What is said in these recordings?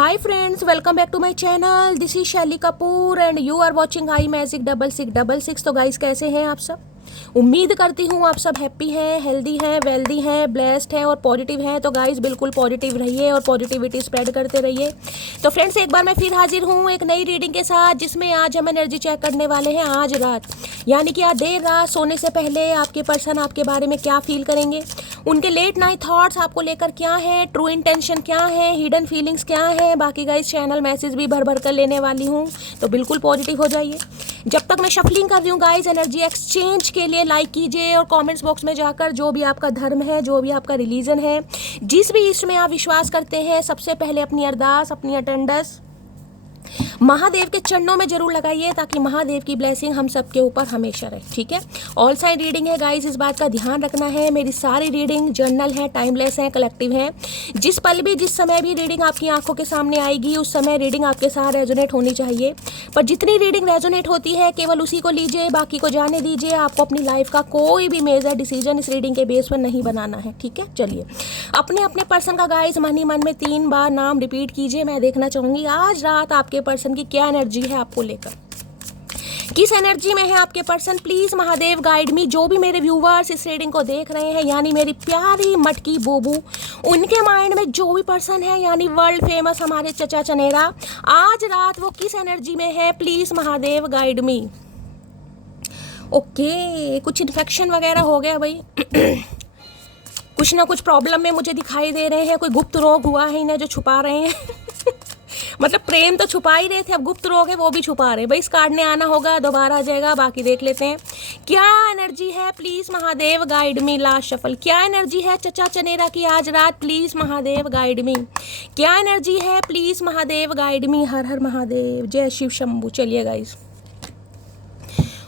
Hi friends, welcome back to my channel. This is शैली Kapoor and you are watching I magic 6666। तो guys कैसे हैं आप सब? उम्मीद करती हूँ आप सब हैप्पी हैं, हेल्दी हैं, वेल्दी हैं, ब्लेस्ड हैं और पॉजिटिव हैं। तो गाइस बिल्कुल पॉजिटिव रहिए और पॉजिटिविटी स्प्रेड करते रहिए। तो फ्रेंड्स एक बार मैं फिर हाजिर हूँ एक नई रीडिंग के साथ, जिसमें आज हम एनर्जी चेक करने वाले हैं आज रात, यानी कि आज देर रात सोने से पहले आपके पर्सन आपके बारे में क्या फील करेंगे, उनके लेट नाइट थॉट्स आपको लेकर क्या है, ट्रू इंटेंशन क्या है, हिडन फीलिंग्स क्या है। बाकी गाइस चैनल मैसेज भी भर भर कर लेने वाली हूँ, तो बिल्कुल पॉजिटिव हो जाइए। जब तक मैं शफलिंग कर रही हूँ गाइस, एनर्जी एक्सचेंज के लिए लाइक कीजिए और कमेंट्स बॉक्स में जाकर जो भी आपका धर्म है, जो भी आपका रिलीजन है, जिस भी ईश्वर में आप विश्वास करते हैं, सबसे पहले अपनी अरदास, अपनी अटेंडेंस महादेव के चरणों में जरूर लगाइए, ताकि महादेव की ब्लेसिंग हम सबके ऊपर हमेशा रहे। ठीक है, ऑल साइड रीडिंग है गाइस, इस बात का ध्यान रखना है। मेरी सारी रीडिंग जर्नल है, टाइमलेस है, कलेक्टिव है। जिस पल भी, जिस समय भी रीडिंग आपकी आंखों के सामने आएगी, उस समय रीडिंग आपके साथ रेजोनेट होनी चाहिए। पर जितनी रीडिंग रेजोनेट होती है केवल उसी को लीजिए, बाकी को जाने दीजिए। आपको अपनी लाइफ का कोई भी मेजर डिसीजन इस रीडिंग के बेस पर नहीं बनाना है। ठीक है, चलिए अपने अपने पर्सन का गाइस मन ही मन में 3 बार नाम रिपीट कीजिए। मैं देखना चाहूंगी आज रात आपके पर्सन की क्या एनर्जी है आपको लेकर, किस एनर्जी में है आपके पर्सन। प्लीज महादेव गाइड मी। जो भी मेरे व्यूवर्स इस रीडिंग को देख रहे हैं, यानी मेरी प्यारी मटकी बोबू, उनके माइंड में जो भी पर्सन है, यानी वर्ल्ड फेमस हमारे चचा चनेरा, आज रात वो किस एनर्जी में है, please Mahadev guide me. Okay, कुछ इन्फेक्शन वगैरह हो गया भाई कुछ ना कुछ प्रॉब्लम में मुझे दिखाई दे रहे हैं। कोई गुप्त रोग हुआ है इन्हें जो छुपा रहे हैं मतलब प्रेम तो छुपा ही रहे थे, अब गुप्त रोग है वो भी छुपा रहे। भाई इस कार्ड ने आना होगा, दोबारा आ जाएगा। बाकी देख लेते हैं क्या एनर्जी है, please Mahadev guide me. Last shuffle, क्या एनर्जी है चचा चनेरा की आज रात, प्लीज महादेव गाइड मी। क्या एनर्जी है, प्लीज महादेव गाइड मी। हर हर महादेव, जय शिव शंभू। चलिए गाइस,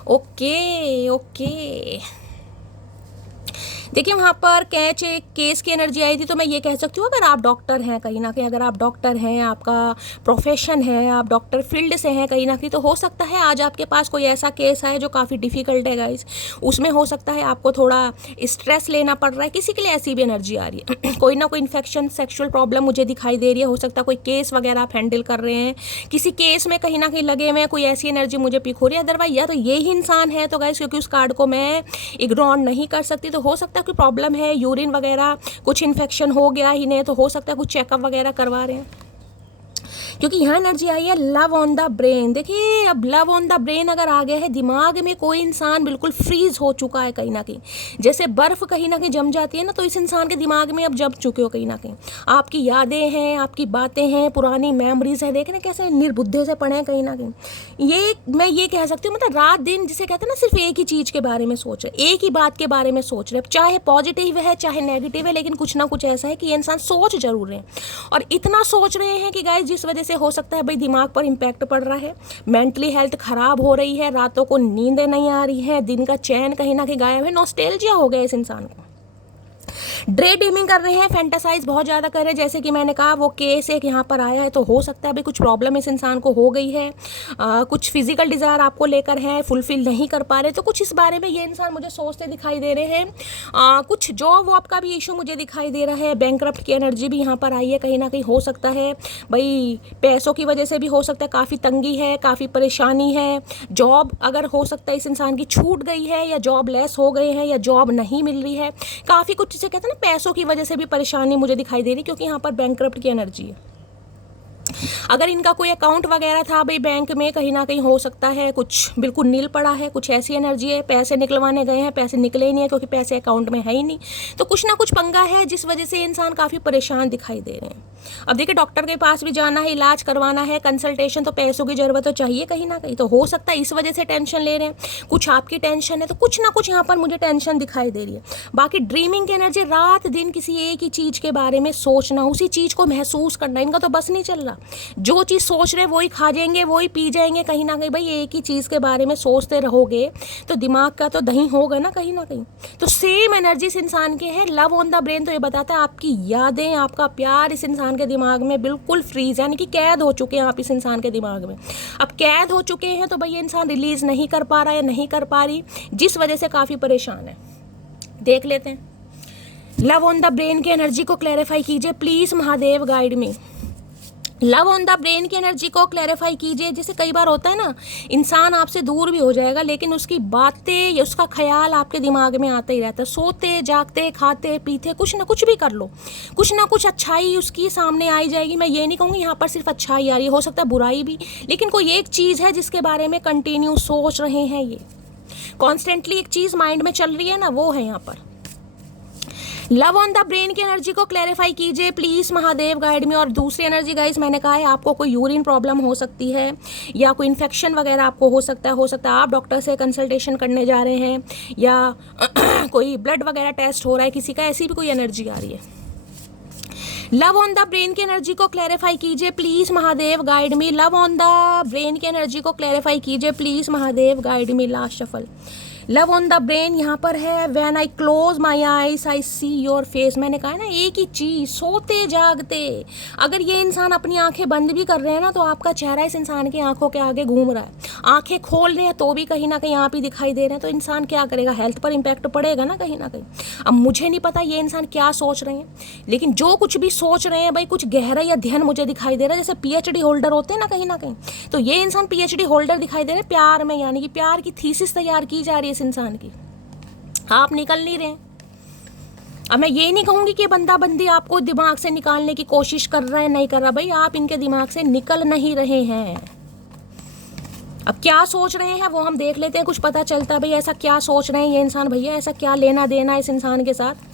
ओके ओके, देखिए वहाँ पर कैच एक केस की एनर्जी आई थी। तो मैं ये कह सकती हूँ, अगर आप डॉक्टर हैं कहीं ना कहीं, अगर आप डॉक्टर हैं, आपका प्रोफेशन है, आप डॉक्टर फील्ड से हैं कहीं ना कहीं, तो हो सकता है आज आपके पास कोई ऐसा केस है जो काफ़ी डिफिकल्ट है गाइस। उसमें हो सकता है आपको थोड़ा स्ट्रेस लेना पड़ रहा है। किसी के लिए ऐसी भी एनर्जी आ रही है कोई ना कोई इन्फेक्शन, सेक्शुअल प्रॉब्लम मुझे दिखाई दे रही है। हो सकता है कोई केस वगैरह आप हैंडल कर रहे हैं, किसी केस में कहीं ना कहीं लगे हुए हैं, कोई ऐसी एनर्जी मुझे पिक हो रही है। अदरवाइज या तो ये ही इंसान है तो गाइस, क्योंकि उस कार्ड को मैं इग्नोर नहीं कर सकती, तो हो सकता है कोई प्रॉब्लम है, यूरिन वगैरह कुछ इन्फेक्शन हो गया इन्हें, तो हो सकता है कुछ चेकअप वगैरह करवा रहे हैं। क्योंकि यहाँ एनर्जी आई है लव ऑन द ब्रेन। देखिए अब लव ऑन द ब्रेन अगर आ गया है, दिमाग में कोई इंसान बिल्कुल फ्रीज हो चुका है कहीं ना कहीं, जैसे बर्फ कहीं ना कहीं जम जाती है ना, तो इस इंसान के दिमाग में अब जम चुके हो कहीं ना कहीं। आपकी यादें हैं, आपकी बातें हैं, पुरानी मेमोरीज है, देखने कैसे निर्बुद्धे से पड़े हैं कहीं ना कहीं। ये मैं ये कह सकती हूँ, मतलब रात दिन जिसे कहते हैं ना, सिर्फ एक ही चीज़ के बारे में सोच रहे, एक ही बात के बारे में सोच रहे, चाहे पॉजिटिव है चाहे नेगेटिव है, लेकिन कुछ ना कुछ ऐसा है कि ये इंसान सोच जरूर रहे हैं। और इतना सोच रहे हैं कि गाइस जिस वजह से हो सकता है भाई दिमाग पर इम्पैक्ट पड़ रहा है, मेंटली हेल्थ खराब हो रही है, रातों को नींद नहीं आ रही है, दिन का चैन कहीं ना कहीं गायब है, नॉस्टैल्जिया हो गया इस इंसान को। ड्रे ड्रीमिंग कर रहे हैं, फैंटासाइज बहुत ज़्यादा कर रहे हैं। जैसे कि मैंने कहा वो केस एक यहाँ पर आया है, तो हो सकता है अभी कुछ प्रॉब्लम इस इंसान को हो गई है, कुछ फिजिकल डिज़ायर आपको लेकर है, फुलफिल नहीं कर पा रहे, तो कुछ इस बारे में ये इंसान मुझे सोचते दिखाई दे रहे हैं। कुछ जॉब वॉब का भी इशू मुझे दिखाई दे रहा है, बैंकरप्ट की एनर्जी भी यहाँ पर आई है कहीं ना कहीं। हो सकता है भाई पैसों की वजह से भी हो सकता है काफ़ी तंगी है, काफ़ी परेशानी है। जॉब अगर हो सकता है इस इंसान की छूट गई है, या जॉब लेस हो गए हैं, या जॉब नहीं मिल रही है, काफ़ी कुछ जिसे कहते हैं ना पैसों की वजह से भी परेशानी मुझे दिखाई दे रही, क्योंकि यहाँ पर बैंकरप्ट की एनर्जी है। अगर इनका कोई अकाउंट वगैरह था भाई बैंक में, कहीं ना कहीं हो सकता है कुछ बिल्कुल नील पड़ा है, कुछ ऐसी एनर्जी है। पैसे निकलवाने गए हैं, पैसे निकले ही नहीं है, क्योंकि पैसे अकाउंट में है ही नहीं। तो कुछ ना कुछ पंगा है जिस वजह से इंसान काफ़ी परेशान दिखाई दे रहे हैं। अब देखिए डॉक्टर के पास भी जाना है, इलाज करवाना है, कंसल्टेशन, तो पैसों की ज़रूरत तो चाहिए कहीं ना कहीं। तो हो सकता है इस वजह से टेंशन ले रहे हैं, कुछ आपकी टेंशन है, तो कुछ ना कुछ यहाँ पर मुझे टेंशन दिखाई दे रही है। बाकी ड्रीमिंग की एनर्जी, रात दिन किसी एक ही चीज़ के बारे में सोचना, उसी चीज़ को महसूस करना, इनका तो बस नहीं चल रहा। जो चीज़ सोच रहे वही खा जाएंगे, वही पी जाएंगे कहीं ना कहीं। भाई एक ही चीज़ के बारे में सोचते रहोगे तो दिमाग का तो दही होगा ना कहीं ना कहीं। तो सेम एनर्जी इस इंसान के है, लव ऑन द ब्रेन। तो ये बताता है आपकी यादें, आपका प्यार इस इंसान के दिमाग में बिल्कुल फ्रीज, यानी कि कैद हो चुके हैं आप इस इंसान के दिमाग में। अब कैद हो चुके हैं तो भाई ये इंसान रिलीज नहीं कर पा रहा है, नहीं कर पा रही, जिस वजह से काफ़ी परेशान है। देख लेते हैं लव ऑन द ब्रेन की एनर्जी को क्लैरिफाई कीजिए प्लीज महादेव गाइड में। लव ऑन द ब्रेन की एनर्जी को क्लैरिफाई कीजिए। जैसे कई बार होता है ना, इंसान आपसे दूर भी हो जाएगा लेकिन उसकी बातें या उसका ख्याल आपके दिमाग में आता ही रहता है। सोते जागते खाते पीते कुछ ना कुछ भी कर लो, कुछ ना कुछ अच्छाई उसकी सामने आई जाएगी। मैं ये नहीं कहूँगी यहाँ पर सिर्फ अच्छाई आ रही है, हो सकता है बुराई भी, लेकिन कोई एक चीज़ है जिसके बारे में कंटिन्यू सोच रहे हैं, ये कॉन्स्टेंटली एक चीज़ माइंड में चल रही है ना, वो है यहाँ पर। लव ऑन द ब्रेन की एनर्जी को क्लैरिफाई कीजिए प्लीज़, महादेव गाइड में। और दूसरी एनर्जी गाइस, मैंने कहा है आपको कोई यूरिन प्रॉब्लम हो सकती है या कोई इन्फेक्शन वगैरह आपको हो सकता है आप डॉक्टर से कंसल्टेशन करने जा रहे हैं या कोई ब्लड वगैरह टेस्ट हो रहा है किसी का, ऐसी भी कोई एनर्जी आ रही है। लव ऑन द ब्रेन की एनर्जी को क्लैरिफाई कीजिए please, Mahadev guide me. Love on the brain की एनर्जी को क्लैरिफाई कीजिए please, Mahadev guide me. Last shuffle. Love on the brain यहाँ पर है, when I close my eyes I see your face. मैंने कहा है ना, एक ही चीज़, सोते जागते अगर ये इंसान अपनी आंखें बंद भी कर रहे हैं ना, तो आपका चेहरा इस इंसान की आंखों के आगे घूम रहा है। आंखें खोल रहे हैं तो भी कहीं ना कहीं आप ही दिखाई दे रहे हैं, तो इंसान क्या करेगा, हेल्थ पर इम्पैक्ट पड़ेगा ना कहीं ना कहीं। अब मुझे नहीं पता ये इंसान क्या सोच रहे हैं, लेकिन जो कुछ भी सोच रहे हैं भाई, कुछ गहरा या ध्यान मुझे दिखाई दे रहा है। जैसे PhD होल्डर होते हैं ना कहीं ना कहीं, तो ये इंसान PhD होल्डर दिखाई दे रहे हैं प्यार में, यानी कि प्यार की थीसिस तैयार की जा रही है इस इंसान की, आप निकल नहीं रहे। अब मैं ये नहीं कहूँगी कि बंदा बंदी आपको दिमाग से निकालने की कोशिश कर रहा है, नहीं कर रहा, भाई आप इनके दिमाग से निकल नहीं रहे हैं। अब क्या सोच रहे हैं वो हम देख लेते हैं, कुछ पता चलता है भाई ऐसा क्या सोच रहे हैं ये इंसान, भैया ऐसा क्या लेना देना है इस इंसान के साथ,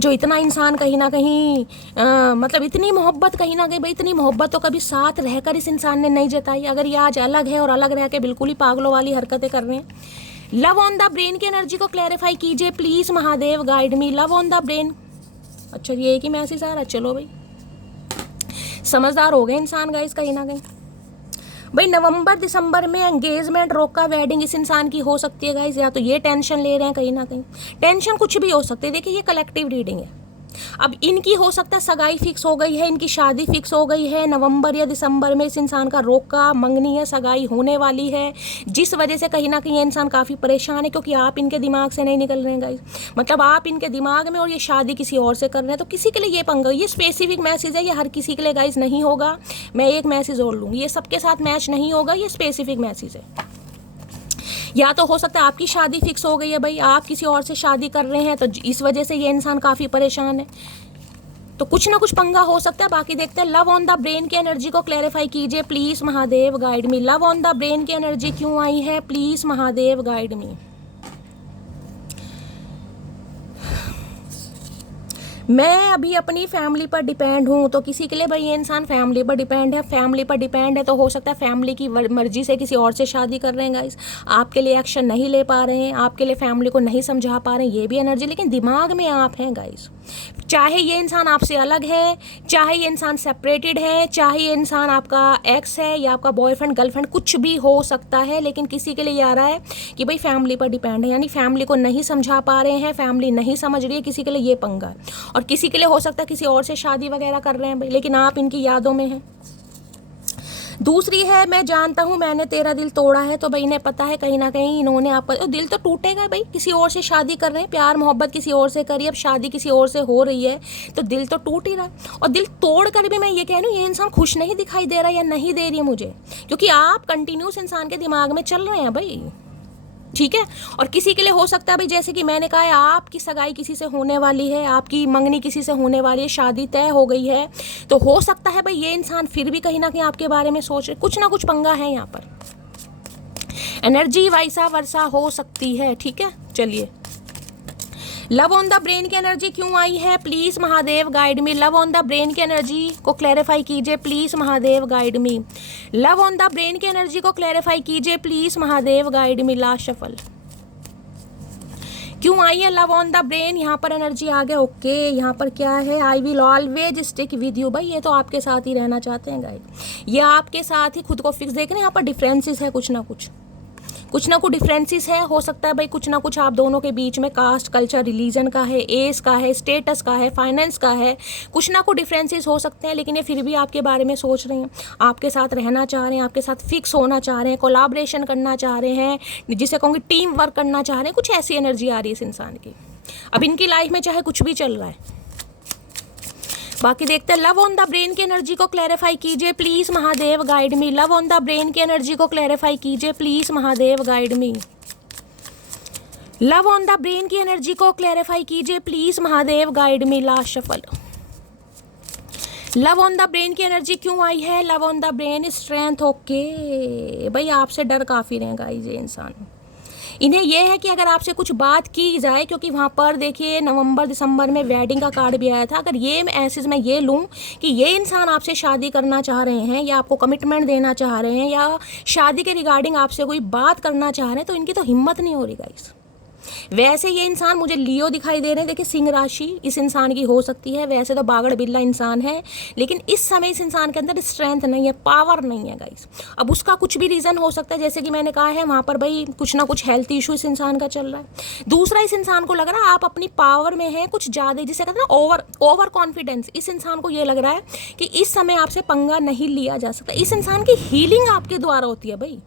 जो इतना इंसान कहीं ना कहीं मतलब इतनी मोहब्बत, कहीं ना कहीं भाई इतनी मोहब्बत तो कभी साथ रहकर इस इंसान ने नहीं जताई। अगर ये आज अलग है और अलग रह के बिल्कुल ही पागलों वाली हरकतें कर रहे हैं। लव ऑन द ब्रेन की एनर्जी को क्लैरिफाई कीजिए please, Mahadev guide me. Love on the brain, अच्छा ये एक ही मैसेज आ रहा है, चलो भाई समझदार हो गए इंसान गाइस कहीं ना कहीं। भाई नवंबर दिसंबर में एंगेजमेंट रोका, वेडिंग इस इंसान की हो सकती है गाइस, या तो ये टेंशन ले रहे हैं कहीं ना कहीं, टेंशन कुछ भी हो सकती है। देखिए ये कलेक्टिव रीडिंग है। अब इनकी हो सकता है सगाई फिक्स हो गई है, इनकी शादी फिक्स हो गई है, नवंबर या दिसंबर में इस इंसान का रोका, मंगनी है, सगाई होने वाली है, जिस वजह से कहीं ना कहीं ये इंसान काफ़ी परेशान है, क्योंकि आप इनके दिमाग से नहीं निकल रहे हैं गाइस। मतलब आप इनके दिमाग में और ये शादी किसी और से कर रहे हैं, तो किसी के लिए ये पंगा, ये स्पेसिफिक मैसेज है, ये हर किसी के लिए गाइस नहीं होगा। मैं एक मैसेज और लूँगी, ये सबके साथ मैच नहीं होगा, ये स्पेसिफिक मैसेज है। या तो हो सकता है आपकी शादी फिक्स हो गई है भाई, आप किसी और से शादी कर रहे हैं, तो इस वजह से ये इंसान काफ़ी परेशान है, तो कुछ ना कुछ पंगा हो सकता है। बाकी देखते हैं। लव ऑन द ब्रेन की एनर्जी को क्लैरिफाई कीजिए please, Mahadev guide me. Love on the brain की एनर्जी क्यों आई है, प्लीज़ महादेव गाइड मी। मैं अभी अपनी फैमिली पर डिपेंड हूँ, तो किसी के लिए भाई ये इंसान फैमिली पर डिपेंड है, फैमिली पर डिपेंड है तो हो सकता है फैमिली की मर्जी से किसी और से शादी कर रहे हैं गाइस, आपके लिए एक्शन नहीं ले पा रहे हैं, आपके लिए फैमिली को नहीं समझा पा रहे हैं, ये भी एनर्जी, लेकिन दिमाग में आप हैं गाइस। चाहे ये इंसान आपसे अलग है, चाहे ये इंसान सेपरेटेड है, चाहे ये इंसान आपका एक्स है या आपका बॉयफ्रेंड गर्लफ्रेंड, कुछ भी हो सकता है, लेकिन किसी के लिए ये आ रहा है कि भाई फैमिली पर डिपेंड है, यानी फैमिली को नहीं समझा पा रहे हैं, फैमिली नहीं समझ रही है, किसी के लिए ये पंगा है। और किसी के लिए हो सकता है किसी और से शादी वगैरह कर रहे हैं भाई, लेकिन आप इनकी यादों में हैं। दूसरी है, मैं जानता हूँ मैंने तेरा दिल तोड़ा है, तो भाई इन्हें पता है कहीं ना कहीं इन्होंने आपका दिल तो टूटेगा भाई, किसी और से शादी कर रहे हैं, प्यार मोहब्बत किसी और से करी, अब शादी किसी और से हो रही है, तो दिल तो टूट ही रहा है। और दिल तोड़ कर भी मैं ये कह रही हूँ ये इंसान खुश नहीं दिखाई दे रहा या नहीं दे रही है मुझे, क्योंकि आप कंटिन्यूस इंसान के दिमाग में चल रहे हैं भाई, ठीक है। और किसी के लिए हो सकता है भाई, जैसे कि मैंने कहा है, आपकी सगाई किसी से होने वाली है, आपकी मंगनी किसी से होने वाली है, शादी तय हो गई है, तो हो सकता है भाई ये इंसान फिर भी कहीं ना कहीं आपके बारे में सोच रहे, कुछ ना कुछ पंगा है यहाँ पर, एनर्जी वैसा वर्षा हो सकती है, ठीक है। चलिए, लव ऑन द ब्रेन की एनर्जी क्यों आई है, please Mahadev guide me. Love on the brain की एनर्जी को क्लैरिफाई कीजिए please, Mahadev guide me. Love on the brain की एनर्जी को क्लैरिफाई कीजिए please, Mahadev guide me. Last shuffle क्यों आई है लव ऑन द ब्रेन, यहाँ पर एनर्जी आ गया, ओके। यहाँ पर क्या है, आई will always stick with you. भाई ये तो आपके साथ ही रहना चाहते हैं गाइड, ये आपके साथ ही खुद को फिक्स देख रहे हैं। यहाँ पर डिफरेंसेस है, कुछ ना कुछ डिफरेंसेस है, हो सकता है भाई कुछ ना कुछ आप दोनों के बीच में कास्ट, कल्चर, रिलीजन का है, एज का है, स्टेटस का है, फाइनेंस का है, कुछ ना कुछ डिफरेंसेस हो सकते हैं, लेकिन ये फिर भी आपके बारे में सोच रहे हैं, आपके साथ रहना चाह रहे हैं, आपके साथ फिक्स होना चाह रहे हैं, कोलैबोरेशन करना चाह रहे हैं, जिसे कहूँगी टीम वर्क करना चाह रहे हैं, कुछ ऐसी एनर्जी आ रही है इस इंसान की। अब इनकी लाइफ में चाहे कुछ भी चल रहा है, बाकी देखते हैं, लव ऑन द ब्रेन की एनर्जी को क्लैरिफाई कीजिए please Mahadev guide me. Love on the brain की एनर्जी को क्लैरिफाई कीजिए please Mahadev guide me. Love on the brain की एनर्जी को क्लैरिफाई कीजिए please Mahadev guide me. Last shuffle. Love on the brain की एनर्जी क्यों आई है? Love on the brain strength. Okay भाई, आपसे डर काफ़ी रहेगा ये इंसान। इन्हें यह है कि अगर आपसे कुछ बात की जाए, क्योंकि वहाँ पर देखिए नवंबर दिसंबर में वेडिंग का कार्ड भी आया था, अगर ये मैसेज मैं ये लूँ कि ये इंसान आपसे शादी करना चाह रहे हैं या आपको कमिटमेंट देना चाह रहे हैं या शादी के रिगार्डिंग आपसे कोई बात करना चाह रहे हैं, तो इनकी तो हिम्मत नहीं हो रही गाइस। वैसे ये इंसान मुझे लियो दिखाई दे रहे हैं, देखिए सिंह राशि इस इंसान की हो सकती है। वैसे तो बागड़ बिल्ला इंसान है, लेकिन इस समय इस इंसान के अंदर स्ट्रेंथ नहीं है, पावर नहीं है गाइस। अब उसका कुछ भी रीज़न हो सकता है, जैसे कि मैंने कहा है वहाँ पर भाई कुछ ना कुछ हेल्थ इशू इस इंसान का चल रहा है। दूसरा, इस इंसान को लग रहा है आप अपनी पावर में है कुछ ज़्यादा, जिसे कहते हैं ना ओवर कॉन्फिडेंस। इस इंसान को ये लग रहा है कि इस समय आपसे पंगा नहीं लिया जा सकता। इस इंसान की हीलिंग आपके द्वारा होती है भाई।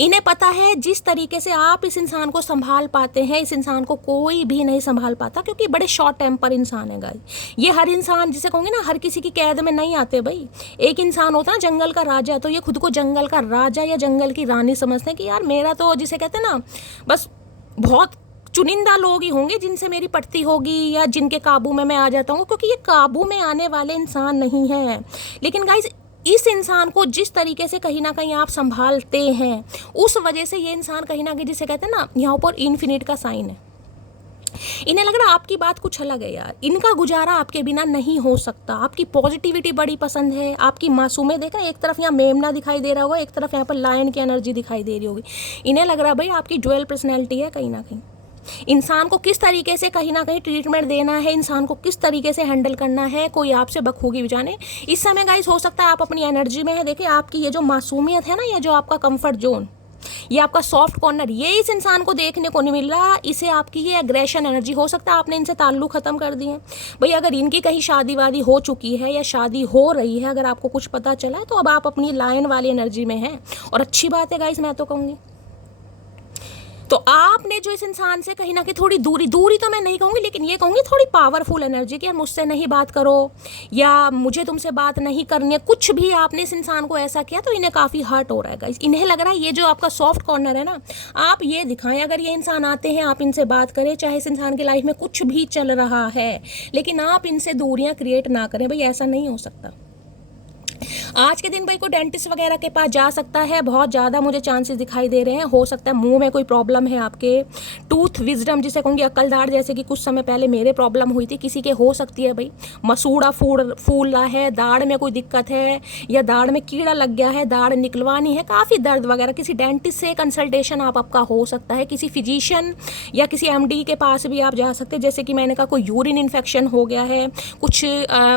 इन्हें पता है जिस तरीके से आप इस इंसान को संभाल पाते हैं, इस इंसान को कोई भी नहीं संभाल पाता, क्योंकि बड़े शॉर्ट टेम्पर इंसान है गाइस। ये हर इंसान, जिसे कहूँगे ना, हर किसी की कैद में नहीं आते भाई। एक इंसान होता है ना जंगल का राजा, तो ये खुद को जंगल का राजा या जंगल की रानी समझते हैं कि यार मेरा तो, जिसे कहते हैं ना, बस बहुत चुनिंदा लोग ही होंगे जिनसे मेरी पटती होगी या जिनके काबू में मैं आ जाता हूँ, क्योंकि ये काबू में आने वाले इंसान नहीं हैं। लेकिन गाइस, इस इंसान को जिस तरीके से कहीं ना कहीं आप संभालते हैं, उस वजह से ये इंसान कहीं ना कहीं, जिसे कहते हैं ना, यहाँ पर इन्फिनिट का साइन है। इन्हें लग रहा है आपकी बात कुछ अलग है यार, इनका गुजारा आपके बिना नहीं हो सकता। आपकी पॉजिटिविटी बड़ी पसंद है, आपकी मासूमियत। देखा, एक तरफ यहाँ मेमना दिखाई दे रहा होगा, एक तरफ यहाँ पर लायन की एनर्जी दिखाई दे रही होगी। इन्हें लग रहा है भाई आपकी ड्यूअल पर्सनैलिटी है कहीं ना कहीं। इंसान को किस तरीके से कहीं ना कहीं ट्रीटमेंट देना है, इंसान को किस तरीके से हैंडल करना है, कोई आपसे बखूबी जाने। इस समय गाइस हो सकता है आप अपनी एनर्जी में है। देखिए आपकी ये जो मासूमियत है ना, ये जो आपका कंफर्ट जोन, ये आपका सॉफ्ट कॉर्नर, ये इस इंसान को देखने को नहीं मिल रहा। इसे आपकी ये एग्रेशन एनर्जी, हो सकता है आपने इनसे ताल्लुक ख़त्म कर दिए भाई। अगर इनकी कहीं शादी वादी हो चुकी है या शादी हो रही है, अगर आपको कुछ पता चला है, तो अब आप अपनी लायन वाली एनर्जी में हैं, और अच्छी बात है गाइस, मैं तो कहूँगी। तो आपने जो इस इंसान से कहीं ना कहीं थोड़ी दूरी तो मैं नहीं कहूँगी, लेकिन ये कहूँगी थोड़ी पावरफुल एनर्जी कि यार मुझसे नहीं बात करो या मुझे तुमसे बात नहीं करनी है, कुछ भी आपने इस इंसान को ऐसा किया, तो इन्हें काफ़ी हर्ट हो रहा है गाइस। इन्हें लग रहा है ये जो आपका सॉफ्ट कॉर्नर है ना, आप ये दिखाएं। अगर ये इंसान आते हैं, आप इनसे बात करें, चाहे इस इंसान की लाइफ में कुछ भी चल रहा है, लेकिन आप इनसे दूरियाँ क्रिएट ना करें भाई, ऐसा नहीं हो सकता। आज के दिन भाई कोई डेंटिस्ट वगैरह के पास जा सकता है, बहुत ज़्यादा मुझे चांसेस दिखाई दे रहे हैं। हो सकता है मुंह में कोई प्रॉब्लम है आपके, टूथ विजडम जिसे कहूँगी, अक्लदाढ़, जैसे कि कुछ समय पहले मेरे प्रॉब्लम हुई थी, किसी के हो सकती है भाई। मसूड़ा फूल रहा है, दाढ़ में कोई दिक्कत है या दाढ़ में कीड़ा लग गया है, दाढ़ निकलवानी है, काफ़ी दर्द वगैरह, किसी डेंटिस्ट से कंसल्टेशन आपका हो सकता है। किसी फिजिशियन या किसी एमडी के पास भी आप जा सकते हैं। जैसे कि मैंने कहा कोई यूरिन इन्फेक्शन हो गया है, कुछ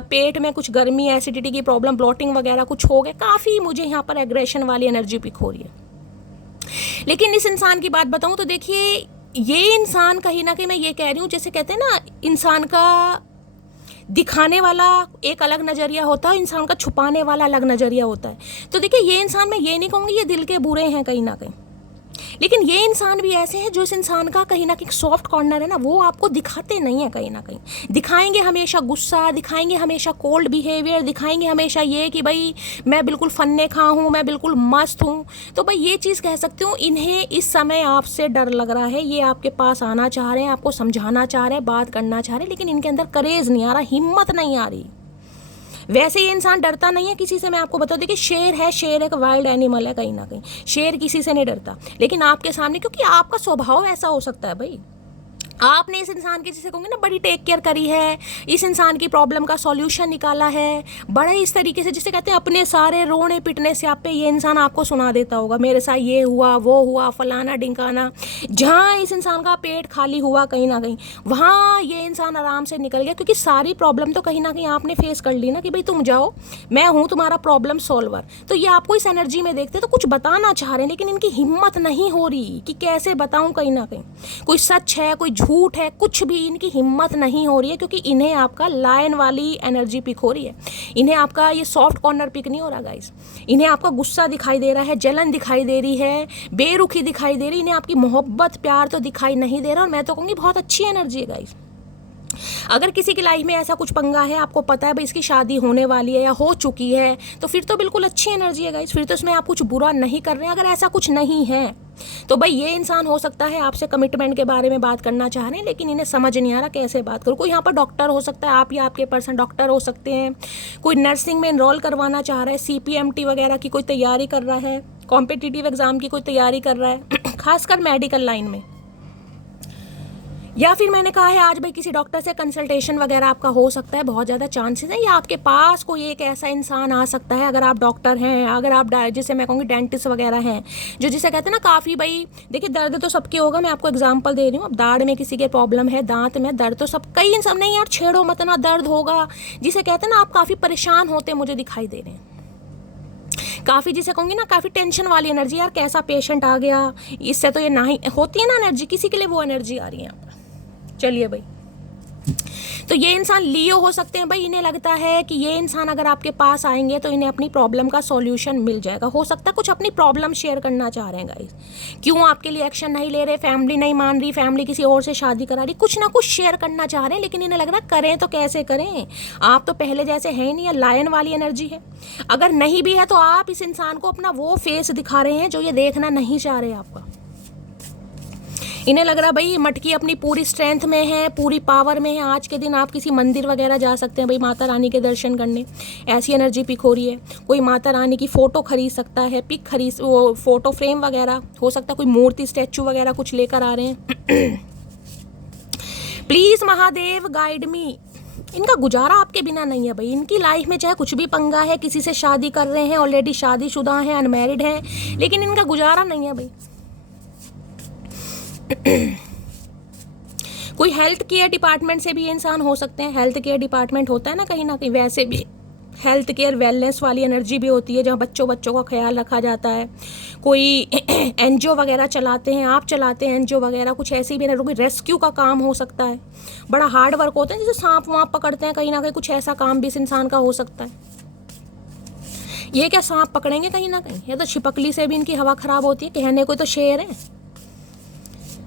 पेट में कुछ गर्मी, एसिडिटी की प्रॉब्लम, ब्लॉटिंग वगैरह कुछ हो गया। काफ़ी मुझे यहाँ पर एग्रेशन वाली एनर्जी पिक हो रही है। लेकिन इस इंसान की बात बताऊँ तो देखिए, ये इंसान कहीं ना कहीं, मैं ये कह रही हूँ, जैसे कहते हैं ना, इंसान का दिखाने वाला एक अलग नज़रिया होता है, इंसान का छुपाने वाला अलग नज़रिया होता है। तो देखिए ये इंसान, मैं ये नहीं कहूँगी ये दिल के बुरे हैं कहीं ना कहीं, लेकिन ये इंसान भी ऐसे हैं जो इस इंसान का कहीं ना कहीं सॉफ्ट कॉर्नर है ना, वो आपको दिखाते नहीं है। कहीं ना कहीं दिखाएंगे हमेशा गुस्सा, दिखाएंगे हमेशा कोल्ड बिहेवियर, दिखाएंगे हमेशा ये कि भाई मैं बिल्कुल फन्ने खा हूँ, मैं बिल्कुल मस्त हूँ। तो भाई ये चीज़ कह सकती हूँ, इन्हें इस समय आपसे डर लग रहा है। ये आपके पास आना चाह रहे हैं, आपको समझाना चाह रहे हैं, बात करना चाह रहे हैं, लेकिन इनके अंदर करेज नहीं आ रहा, हिम्मत नहीं आ रही। वैसे ये इंसान डरता नहीं है किसी से, मैं आपको बता दूं कि शेर है, शेर एक वाइल्ड एनिमल है कहीं ना कहीं, शेर किसी से नहीं डरता। लेकिन आपके सामने, क्योंकि आपका स्वभाव ऐसा हो सकता है भाई, आपने इस इंसान की, जिसे कहूँगी ना, बड़ी टेक केयर करी है, इस इंसान की प्रॉब्लम का सॉल्यूशन निकाला है, बड़े इस तरीके से, जिसे कहते हैं अपने सारे रोने पिटने से आप पे ये इंसान आपको सुना देता होगा, मेरे साथ ये हुआ, वो हुआ, फलाना ढिंकाना। जहाँ इस इंसान का पेट खाली हुआ कहीं ना कहीं, वहाँ ये इंसान आराम से निकल गया, क्योंकि सारी प्रॉब्लम तो कहीं ना कहीं आपने फेस कर ली ना, कि भाई तुम जाओ, मैं हूँ तुम्हारा प्रॉब्लम सॉल्वर। तो ये आपको इस एनर्जी में देखते तो कुछ बताना चाह रहे हैं, लेकिन इनकी हिम्मत नहीं हो रही कि कैसे बताऊँ। कहीं ना कहीं कोई सच है, कोई झूठ है, कुछ भी इनकी हिम्मत नहीं हो रही है, क्योंकि इन्हें आपका लायन वाली एनर्जी पिक हो रही है। इन्हें आपका ये सॉफ्ट कॉर्नर पिक नहीं हो रहा गाइस। इन्हें आपका गुस्सा दिखाई दे रहा है, जलन दिखाई दे रही है, बेरुखी दिखाई दे रही है। इन्हें आपकी मोहब्बत, प्यार तो दिखाई नहीं दे रहा। और मैं तो कहूँगी बहुत अच्छी एनर्जी है गाइस। अगर किसी की लाइफ में ऐसा कुछ पंगा है, आपको पता है भाई इसकी शादी होने वाली है या हो चुकी है, तो फिर तो बिल्कुल अच्छी एनर्जी है गाइस, फिर तो इसमें आप कुछ बुरा नहीं कर रहे हैं। अगर ऐसा कुछ नहीं है तो भाई ये इंसान हो सकता है आपसे कमिटमेंट के बारे में बात करना चाह रहे हैं, लेकिन इन्हें समझ नहीं आ रहा कैसे बात करो। कोई यहाँ पर डॉक्टर हो सकता है, आप या आपके पर्सन डॉक्टर हो सकते हैं। कोई नर्सिंग में इनरोल करवाना चाह रहा है, CPMT वगैरह की कोई तैयारी कर रहा है, कॉम्पिटिटिव एग्जाम की कोई तैयारी कर रहा है, खासकर मेडिकल लाइन में। या फिर मैंने कहा है आज भाई किसी डॉक्टर से कंसल्टेशन वगैरह आपका हो सकता है, बहुत ज़्यादा चांसेस है। या आपके पास कोई एक ऐसा इंसान आ सकता है, अगर आप डॉक्टर हैं, अगर आप जिसे मैं कहूँगी डेंटिस्ट वगैरह हैं, जो जिसे कहते हैं ना काफ़ी भाई, देखिए दर्द तो सबके होगा, मैं आपको एग्जांपल दे रही हूँ। अब दाढ़ में किसी के प्रॉब्लम है, दांत में दर्द, तो सब कई सब नहीं यार, छेड़ो मत ना, दर्द होगा। जिसे कहते हैं ना आप काफ़ी परेशान होते मुझे दिखाई दे रहे हैं, काफ़ी जिसे कहूँगी ना काफ़ी टेंशन वाली एनर्जी, यार कैसा पेशेंट आ गया, इससे तो ये ना ही होती है ना एनर्जी, किसी के लिए वो एनर्जी आ रही है। चलिए भाई, तो ये इंसान लियो हो सकते हैं भाई, इन्हें लगता है कि ये इंसान अगर आपके पास आएंगे तो इन्हें अपनी प्रॉब्लम का सॉल्यूशन मिल जाएगा। हो सकता है कुछ अपनी प्रॉब्लम शेयर करना चाह रहे हैं गाइस, क्यों आपके लिए एक्शन नहीं ले रहे, फैमिली नहीं मान रही, फैमिली किसी और से शादी करा रही, कुछ ना कुछ शेयर करना चाह रहे हैं, लेकिन इन्हें लग रहा है करें तो कैसे करें, आप तो पहले जैसे है नहीं, लायन वाली एनर्जी है। अगर नहीं भी है तो आप इस इंसान को अपना वो फेस दिखा रहे हैं जो ये देखना नहीं चाह रहे आपका। इन्हें लग रहा भाई मटकी अपनी पूरी स्ट्रेंथ में है, पूरी पावर में है। आज के दिन आप किसी मंदिर वगैरह जा सकते हैं भाई माता रानी के दर्शन करने, ऐसी एनर्जी पिक हो रही है। कोई माता रानी की फ़ोटो खरीद सकता है, पिक खरीद, वो फ़ोटो फ्रेम वगैरह हो सकता है, कोई मूर्ति स्टैचू वगैरह कुछ लेकर आ रहे हैं। प्लीज़ महादेव गाइड मी। इनका गुजारा आपके बिना नहीं है भाई, इनकी लाइफ में चाहे कुछ भी पंगा है, किसी से शादी कर रहे हैं, ऑलरेडी शादीशुदा हैं, अनमैरिड हैं, लेकिन इनका गुजारा नहीं है भाई। कोई हेल्थ केयर डिपार्टमेंट से भी इंसान हो सकते हैं। हेल्थ केयर डिपार्टमेंट होता है ना कहीं वैसे भी हेल्थ केयर वेलनेस वाली एनर्जी भी होती है, जहाँ बच्चों का ख्याल रखा जाता है। कोई NGO वगैरह चलाते हैं, आप चलाते हैं NGO वगैरह, कुछ ऐसी भी कोई रेस्क्यू का काम हो सकता है। बड़ा हार्ड वर्क होता है, जैसे सांप वाँप पकड़ते हैं, कहीं ना कहीं कुछ ऐसा काम भी इस इंसान का हो सकता है। ये क्या सांप पकड़ेंगे कहीं ना कहीं, ये तो छिपकली से भी इनकी हवा खराब होती है, कहने को तो शेर है,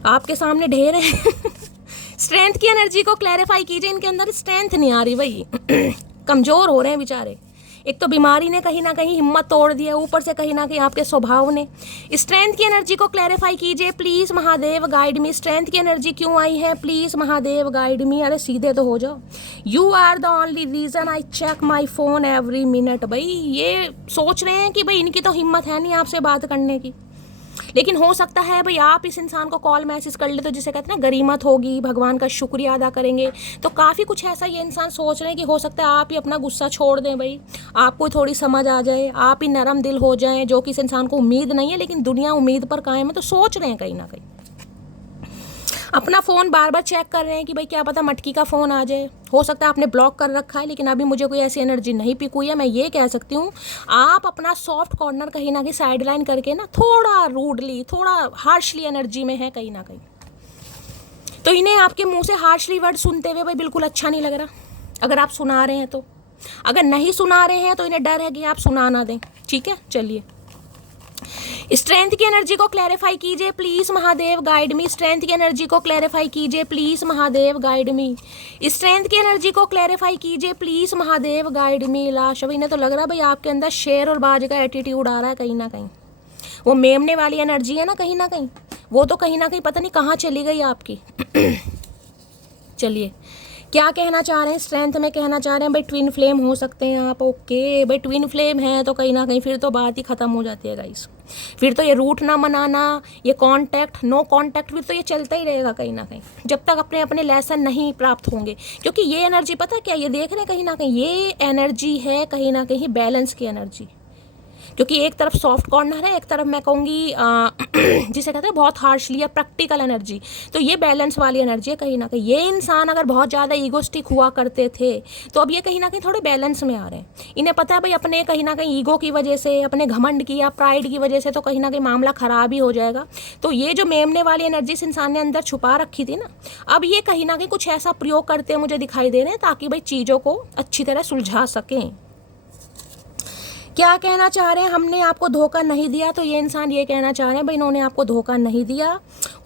आपके सामने ढेर है। स्ट्रेंथ की एनर्जी को क्लैरिफाई कीजिए, इनके अंदर स्ट्रेंथ नहीं आ रही भाई। कमज़ोर हो रहे हैं बेचारे, एक तो बीमारी ने कहीं ना कहीं हिम्मत तोड़ दिया, ऊपर से कहीं ना कहीं आपके स्वभाव ने। स्ट्रेंथ की एनर्जी को क्लैरिफाई कीजिए please Mahadev guide me. Strength की एनर्जी क्यों आई है, प्लीज़ महादेव गाइड मी। अरे सीधे तो हो जाओ। You are the only reason I check my phone every minute. भाई ये सोच रहे हैं कि भाई इनकी तो हिम्मत है नहीं आपसे बात करने की, लेकिन हो सकता है भाई आप इस इंसान को कॉल मैसेज कर ले तो जिसे कहते हैं ना गरीमत होगी, भगवान का शुक्रिया अदा करेंगे। तो काफ़ी कुछ ऐसा ये इंसान सोच रहे हैं कि हो सकता है आप ही अपना गुस्सा छोड़ दें भाई, आपको थोड़ी समझ आ जाए, आप ही नरम दिल हो जाएं, जो कि इस इंसान को उम्मीद नहीं है, लेकिन दुनिया उम्मीद पर कायम है। तो सोच रहे हैं कहीं ना कहीं, अपना फ़ोन बार बार चेक कर रहे हैं कि भाई क्या पता मटकी का फ़ोन आ जाए। हो सकता है आपने ब्लॉक कर रखा है, लेकिन अभी मुझे कोई ऐसी एनर्जी नहीं पिक हुई है। मैं ये कह सकती हूँ आप अपना सॉफ्ट कॉर्नर कहीं ना कहीं साइड लाइन करके ना थोड़ा रूडली, थोड़ा हार्शली एनर्जी में है कहीं ना कहीं। तो इन्हें आपके मुंह से हार्शली वर्ड सुनते हुए भाई बिल्कुल अच्छा नहीं लग रहा। अगर आप सुना रहे हैं तो, अगर नहीं सुना रहे हैं तो इन्हें डर है कि आप सुना ना दें। ठीक है, चलिए स्ट्रेंथ की एनर्जी को क्लैरिफाई कीजिए please Mahadev guide me. Strength की एनर्जी को क्लैरिफाई कीजिए please Mahadev guide me. Strength की एनर्जी को क्लैरिफाई कीजिए प्लीज़ महादेव गाइड मी। लाश अभी इन्हें तो लग रहा है भाई आपके अंदर शेर और बाज का एटीट्यूड आ रहा है कहीं ना कहीं। वो मेमने वाली एनर्जी है ना कहीं, वो तो कहीं ना कहीं पता नहीं कहाँ चली गई आपकी। चलिए क्या कहना चाह रहे हैं, स्ट्रेंथ में कहना चाह रहे हैं भाई ट्विन फ्लेम हो सकते हैं आप। ओके भाई, ट्विन फ्लेम है तो कहीं ना कहीं फिर तो बात ही ख़त्म हो जाती है गाइस। फिर तो ये रूट ना मनाना, ये कांटेक्ट, नो कांटेक्ट, फिर तो ये चलता ही रहेगा कहीं ना कहीं, जब तक अपने अपने लेसन नहीं प्राप्त होंगे। क्योंकि ये एनर्जी पता है क्या, ये देख रहे हैं कहीं ना कहीं ये एनर्जी है कहीं ना कहीं बैलेंस की एनर्जी। क्योंकि एक तरफ सॉफ्ट कॉर्नर है, एक तरफ मैं कहूँगी जिसे कहते हैं बहुत हार्शली या प्रैक्टिकल एनर्जी। तो ये बैलेंस वाली एनर्जी है कहीं ना कहीं। ये इंसान अगर बहुत ज़्यादा ईगोस्टिक हुआ करते थे तो अब ये कहीं ना कहीं थोड़े बैलेंस में आ रहे हैं। इन्हें पता है भाई अपने कहीं ना कहीं ईगो की वजह से, अपने घमंड की या प्राइड की वजह से तो कहीं ना कहीं मामला ख़राब ही हो जाएगा। तो ये जो मेमने वाली एनर्जी इस इंसान ने अंदर छुपा रखी थी ना, अब ये कहीं ना कहीं कुछ ऐसा प्रयोग करते हैं मुझे दिखाई दे रहे हैं ताकि भाई चीज़ों को अच्छी तरह सुलझा सकें। क्या कहना चाह रहे हैं, हमने आपको धोखा नहीं दिया। तो ये इंसान ये कहना चाह रहे हैं भाई इन्होंने आपको धोखा नहीं दिया।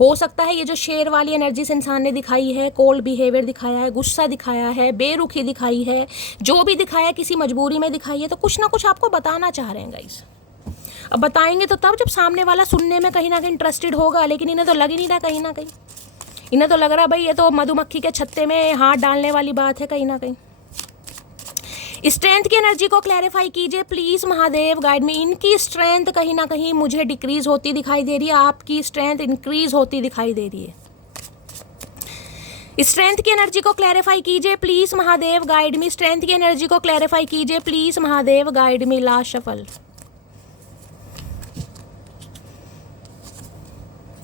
हो सकता है ये जो शेर वाली एनर्जी इस इंसान ने दिखाई है, कोल्ड बिहेवियर दिखाया है, गुस्सा दिखाया है, बेरुखी दिखाई है, जो भी दिखाया है किसी मजबूरी में दिखाई है, तो कुछ ना कुछ आपको बताना चाह रहे हैं गाइस। अब बताएंगे तो तब जब सामने वाला सुनने में कहीं ना कहीं इंटरेस्टेड होगा, लेकिन इन्हें तो लग ही नहीं रहा कहीं ना कहीं। इन्हें तो लग रहा भाई ये तो मधुमक्खी के छत्ते में हाथ डालने वाली बात है कहीं ना कहीं। स्ट्रेंथ की एनर्जी को क्लैरिफाई कीजिए प्लीज महादेव, गाइड में। इनकी स्ट्रेंथ कहीं ना कहीं मुझे डिक्रीज होती दिखाई दे रही है, आपकी स्ट्रेंथ इंक्रीज होती दिखाई दे रही है। स्ट्रेंथ की एनर्जी को क्लैरिफाई कीजिए please Mahadev, guide me. Strength की एनर्जी को क्लैरिफाई कीजिए please Mahadev, guide me. Last shuffle.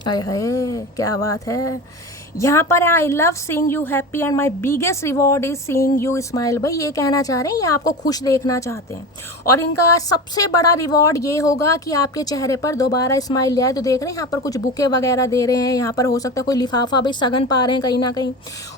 Hi hi क्या बात है। यहाँ पर I love seeing you happy and my biggest reward is seeing you smile. भाई ये कहना चाह रहे हैं, ये आपको खुश देखना चाहते हैं, और इनका सबसे बड़ा रिवॉर्ड ये होगा कि आपके चेहरे पर दोबारा स्माइल ले आए। तो देख रहे हैं यहाँ पर कुछ बुके वगैरह दे रहे हैं, यहाँ पर हो सकता है कोई लिफाफा भी सगन पा रहे हैं कहीं ना कहीं,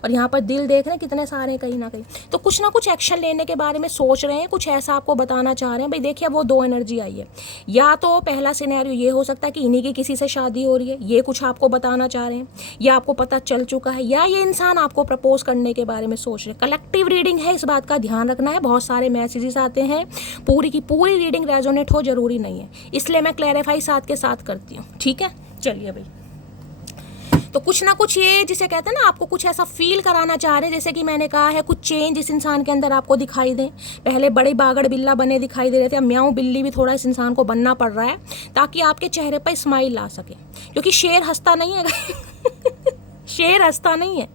और यहाँ पर दिल देख रहे हैं कितने सारे कहीं ना कहीं। तो कुछ ना कुछ एक्शन लेने के बारे में सोच रहे हैं, कुछ ऐसा आपको बताना चाह रहे हैं। भाई देखिए वो 2 एनर्जी आई है। या तो पहला सिनेरियो ये हो सकता है कि इन्हीं की किसी से शादी हो रही है, ये कुछ आपको बताना चाह रहे हैं, या आपको पता चल चुका है, या ये इंसान आपको प्रपोज करने के बारे में सोच रहे हैं। कलेक्टिव रीडिंग है, इस बात का ध्यान रखना है। बहुत सारे मैसेजेस आते हैं, पूरी की पूरी रीडिंग रेजोनेट हो जरूरी नहीं है, इसलिए मैं क्लैरिफाई साथ के साथ करती हूँ। ठीक है, चलिए भाई। तो कुछ ना कुछ ये जिसे कहते हैं ना, आपको कुछ ऐसा फील कराना चाह रहे हैं, जैसे कि मैंने कहा है, कुछ चेंज इस इंसान के अंदर आपको दिखाई दें। पहले बड़े बागड़ बिल्ला बने दिखाई दे रहे थे, अब म्याऊं बिल्ली भी थोड़ा इस इंसान को बनना पड़ रहा है, ताकि आपके चेहरे पर स्माइल ला सके। क्योंकि शेर हंसता नहीं है शेर हंसता नहीं है,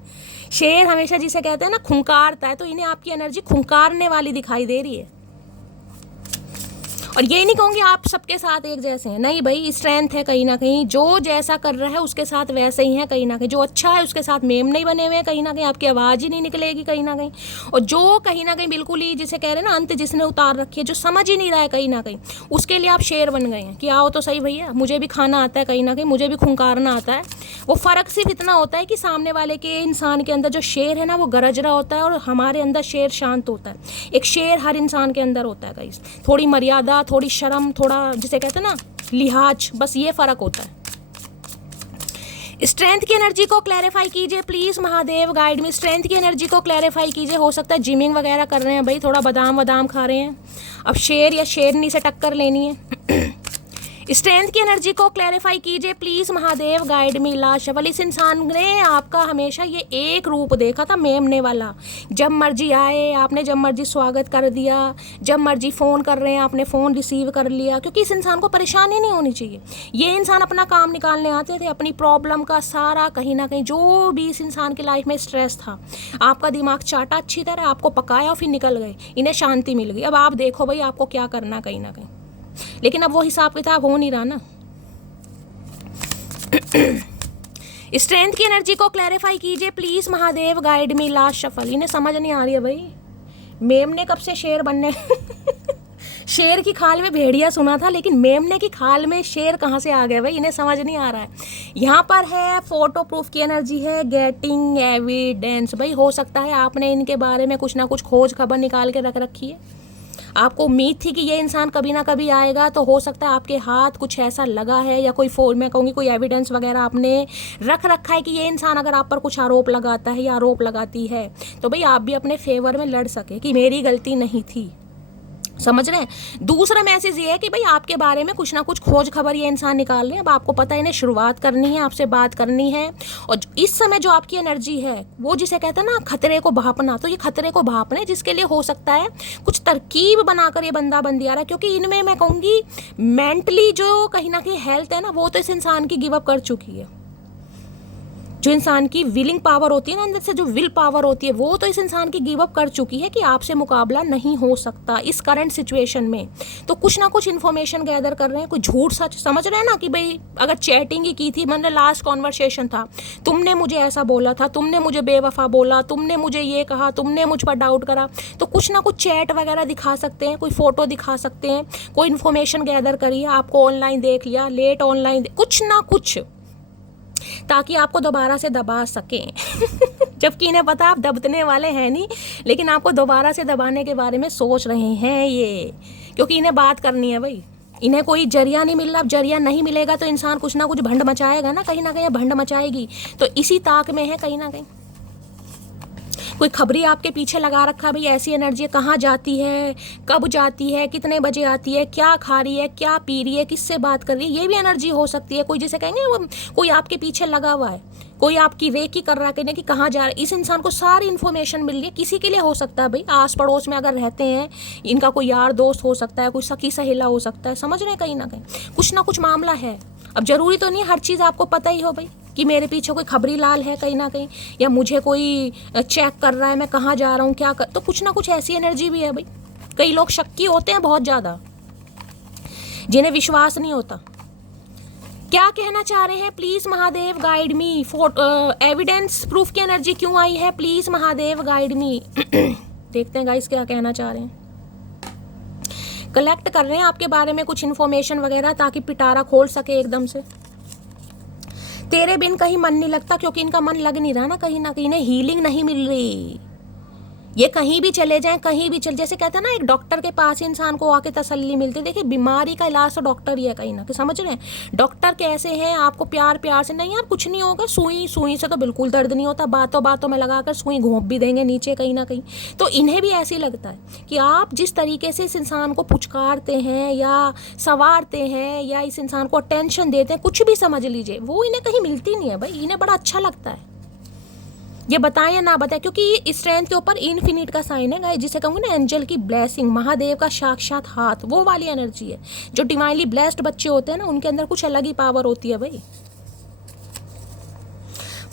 शेर हमेशा जिसे कहते हैं ना खुंकारता है। तो इन्हें आपकी एनर्जी खुंकारने वाली दिखाई दे रही है। और ये नहीं कहूँगी आप सबके साथ एक जैसे हैं, नहीं भाई, स्ट्रेंथ है कहीं ना कहीं। जो जैसा कर रहा है उसके साथ वैसे ही है कहीं ना कहीं। जो अच्छा है उसके साथ मेम नहीं बने हुए हैं कहीं ना कहीं, आपकी आवाज़ ही नहीं निकलेगी कहीं ना कहीं। और जो कहीं ना कहीं बिल्कुल ही जिसे कह रहे हैं ना अंत जिसने उतार रखी है, जो समझ ही नहीं रहा है कहीं ना कहीं, उसके लिए आप शेर बन गए हैं कि आओ तो सही भैया, मुझे भी खाना आता है कहीं ना कहीं, मुझे भी खुंकारना आता है। वो फ़र्क सिर्फ इतना होता है कि सामने वाले के इंसान के अंदर जो शेर है ना वो गरज रहा होता है, और हमारे अंदर शेर शांत होता है। एक शेर हर इंसान के अंदर होता है गाइस, थोड़ी मर्यादा, थोड़ी शर्म, थोड़ा जिसे कहते हैं ना लिहाज, बस ये फ़र्क होता है। स्ट्रेंथ की एनर्जी को क्लैरिफाई कीजिए प्लीज़ महादेव, गाइड में। स्ट्रेंथ की एनर्जी को क्लैरिफाई कीजिए। हो सकता है जिमिंग वगैरह कर रहे हैं भाई, थोड़ा बादाम वादाम खा रहे हैं, अब शेर या शेरनी से टक्कर लेनी है। स्ट्रेंथ की एनर्जी को क्लैरिफाई कीजिए please Mahadev, guide me. Last shuffle. इस इंसान ने आपका हमेशा ये एक रूप देखा था, मेमने वाला। जब मर्जी आए आपने, जब मर्जी स्वागत कर दिया, जब मर्जी फ़ोन कर रहे हैं आपने फ़ोन रिसीव कर लिया, क्योंकि इस इंसान को परेशानी नहीं होनी चाहिए। ये इंसान अपना काम निकालने आते थे, अपनी प्रॉब्लम का सारा कहीं ना कहीं जो भी इस इंसान की लाइफ में स्ट्रेस था, आपका दिमाग चाटा अच्छी तरह, आपको पकाया और फिर निकल गए, इन्हें शांति मिल गई। अब आप देखो भाई आपको क्या करना कहीं ना कहीं, लेकिन अब वो हिसाब किताब हो नहीं रहा ना। स्ट्रेंथ की एनर्जी को क्लैरिफाई कीजिए please Mahadev, guide me. Last shuffle. इन्हें समझ नहीं आ रही है भाई, मेमने कब से शेर बनने शेर की खाल में भेड़िया सुना था, लेकिन मेमने की खाल में शेर कहाँ से आ गया भाई, इन्हें समझ नहीं आ रहा है। यहाँ पर है फोटो प्रूफ की एनर्जी है, गेटिंग एविडेंस। भाई हो सकता है आपने इनके बारे में कुछ ना कुछ खोज खबर निकाल के रख रखी है, आपको उम्मीद थी कि ये इंसान कभी ना कभी आएगा, तो हो सकता है आपके हाथ कुछ ऐसा लगा है, या कोई मैं कहूँगी कोई एविडेंस वगैरह आपने रख रखा है कि ये इंसान अगर आप पर कुछ आरोप लगाता है या आरोप लगाती है, तो भाई आप भी अपने फेवर में लड़ सके कि मेरी गलती नहीं थी। समझ रहे हैं। दूसरा मैसेज ये है कि भाई आपके बारे में कुछ ना कुछ खोज खबर ये इंसान निकाल रहे हैं। अब आपको पता है इन्हें शुरुआत करनी है, आपसे बात करनी है, और इस समय जो आपकी एनर्जी है वो जिसे कहते हैं ना खतरे को भापना, तो ये खतरे को भापने जिसके लिए हो सकता है कुछ तरकीब बनाकर ये बंदा बंदी आ रहा है। क्योंकि इनमें मैं कहूँगी मेंटली जो कहीं ना कहीं हेल्थ है ना, वो तो इस इंसान की गिव अप कर चुकी है। जो इंसान की विलिंग पावर होती है ना, अंदर से जो विल पावर होती है, वो तो इस इंसान की गिव अप कर चुकी है कि आपसे मुकाबला नहीं हो सकता इस करंट सिचुएशन में। तो कुछ ना कुछ इन्फॉर्मेशन गैदर कर रहे हैं, कोई झूठ सच समझ रहे हैं ना कि भाई अगर चैटिंग ही की थी, मतलब लास्ट कॉन्वर्सेशन था, तुमने मुझे ऐसा बोला था, तुमने मुझे बेवफा बोला, तुमने मुझे ये कहा, तुमने मुझ पर डाउट करा, तो कुछ ना कुछ चैट वगैरह दिखा सकते हैं, कोई फोटो दिखा सकते हैं, कोई इन्फॉर्मेशन गैदर करिए, आपको ऑनलाइन देख लिया, लेट ऑनलाइन, कुछ ना कुछ, ताकि आपको दोबारा से दबा सकें जबकि इन्हें पता आप दबने वाले हैं नहीं, लेकिन आपको दोबारा से दबाने के बारे में सोच रहे हैं ये, क्योंकि इन्हें बात करनी है भाई, इन्हें कोई जरिया नहीं मिल रहा। अब जरिया नहीं मिलेगा तो इंसान कुछ ना कुछ भंड मचाएगा ना कहीं भंड मचाएगी। तो इसी ताक में है कहीं ना कहीं। कोई खबरी आपके पीछे लगा रखा, भाई ऐसी एनर्जी कहाँ जाती है, कब जाती है, कितने बजे आती है, क्या खा रही है, क्या पी रही है, किससे बात कर रही है, ये भी एनर्जी हो सकती है। कोई जिसे कहेंगे वो कोई आपके पीछे लगा हुआ है, कोई आपकी रेकी कर रहा है कहने कि कहाँ जा रहा है। इस इंसान को सारी इन्फॉर्मेशन मिल रही है। किसी के लिए हो सकता है भाई, आस पड़ोस में अगर रहते हैं, इनका कोई यार दोस्त हो सकता है, कोई सखी सहेला हो सकता है, समझ रहे हैं कहीं ना कुछ मामला है। अब जरूरी तो नहीं हर चीज़ आपको पता ही हो भाई कि मेरे पीछे कोई खबरी लाल है कहीं ना कहीं, या मुझे कोई चेक कर रहा है मैं कहाँ जा रहा हूँ क्या कर, तो कुछ ना कुछ ऐसी एनर्जी भी है भाई। कई लोग शक्की होते हैं बहुत ज़्यादा, जिन्हें विश्वास नहीं होता। क्या कहना चाह रहे हैं, please Mahadev guide me. Evidence proof की एनर्जी क्यों आई है, प्लीज महादेव गाइड मी। देखते हैं गाइस क्या कहना चाह रहे हैं। कलेक्ट कर रहे हैं आपके बारे में कुछ इन्फॉर्मेशन वगैरह, ताकि पिटारा खोल सके एकदम से। तेरे बिन कहीं मन नहीं लगता, क्योंकि इनका मन लग नहीं रहा ना कहीं, इन्हें हीलिंग नहीं मिल रही। ये कहीं भी चले जाएं, कहीं भी चल, जैसे कहते हैं ना एक डॉक्टर के पास इंसान को आके तसल्ली मिलती है। देखिए बीमारी का इलाज तो डॉक्टर ही है कहीं ना कहीं, समझ रहे हैं। डॉक्टर कैसे हैं, आपको प्यार प्यार से, नहीं यार कुछ नहीं होगा, सुई से तो बिल्कुल दर्द नहीं होता, बातों में लगाकर सुई घोंप भी देंगे नीचे कहीं ना कहीं। तो इन्हें भी ऐसे ही लगता है कि आप जिस तरीके से इस इंसान को पुचकारते हैं या संवारते हैं या इस इंसान को अटेंशन देते हैं, कुछ भी समझ लीजिए, वो इन्हें कहीं मिलती नहीं है भाई। इन्हें बड़ा अच्छा लगता है, ये बताएं या ना बताएं, क्योंकि स्ट्रेंथ के ऊपर इन्फिनिट का साइन है गाइस, जिसे कहूँगी ना एंजल की ब्लेसिंग, महादेव का साक्षात हाथ, वो वाली एनर्जी है। जो डिवाइनली ब्लेस्ड बच्चे होते हैं ना, उनके अंदर कुछ अलग ही पावर होती है भाई।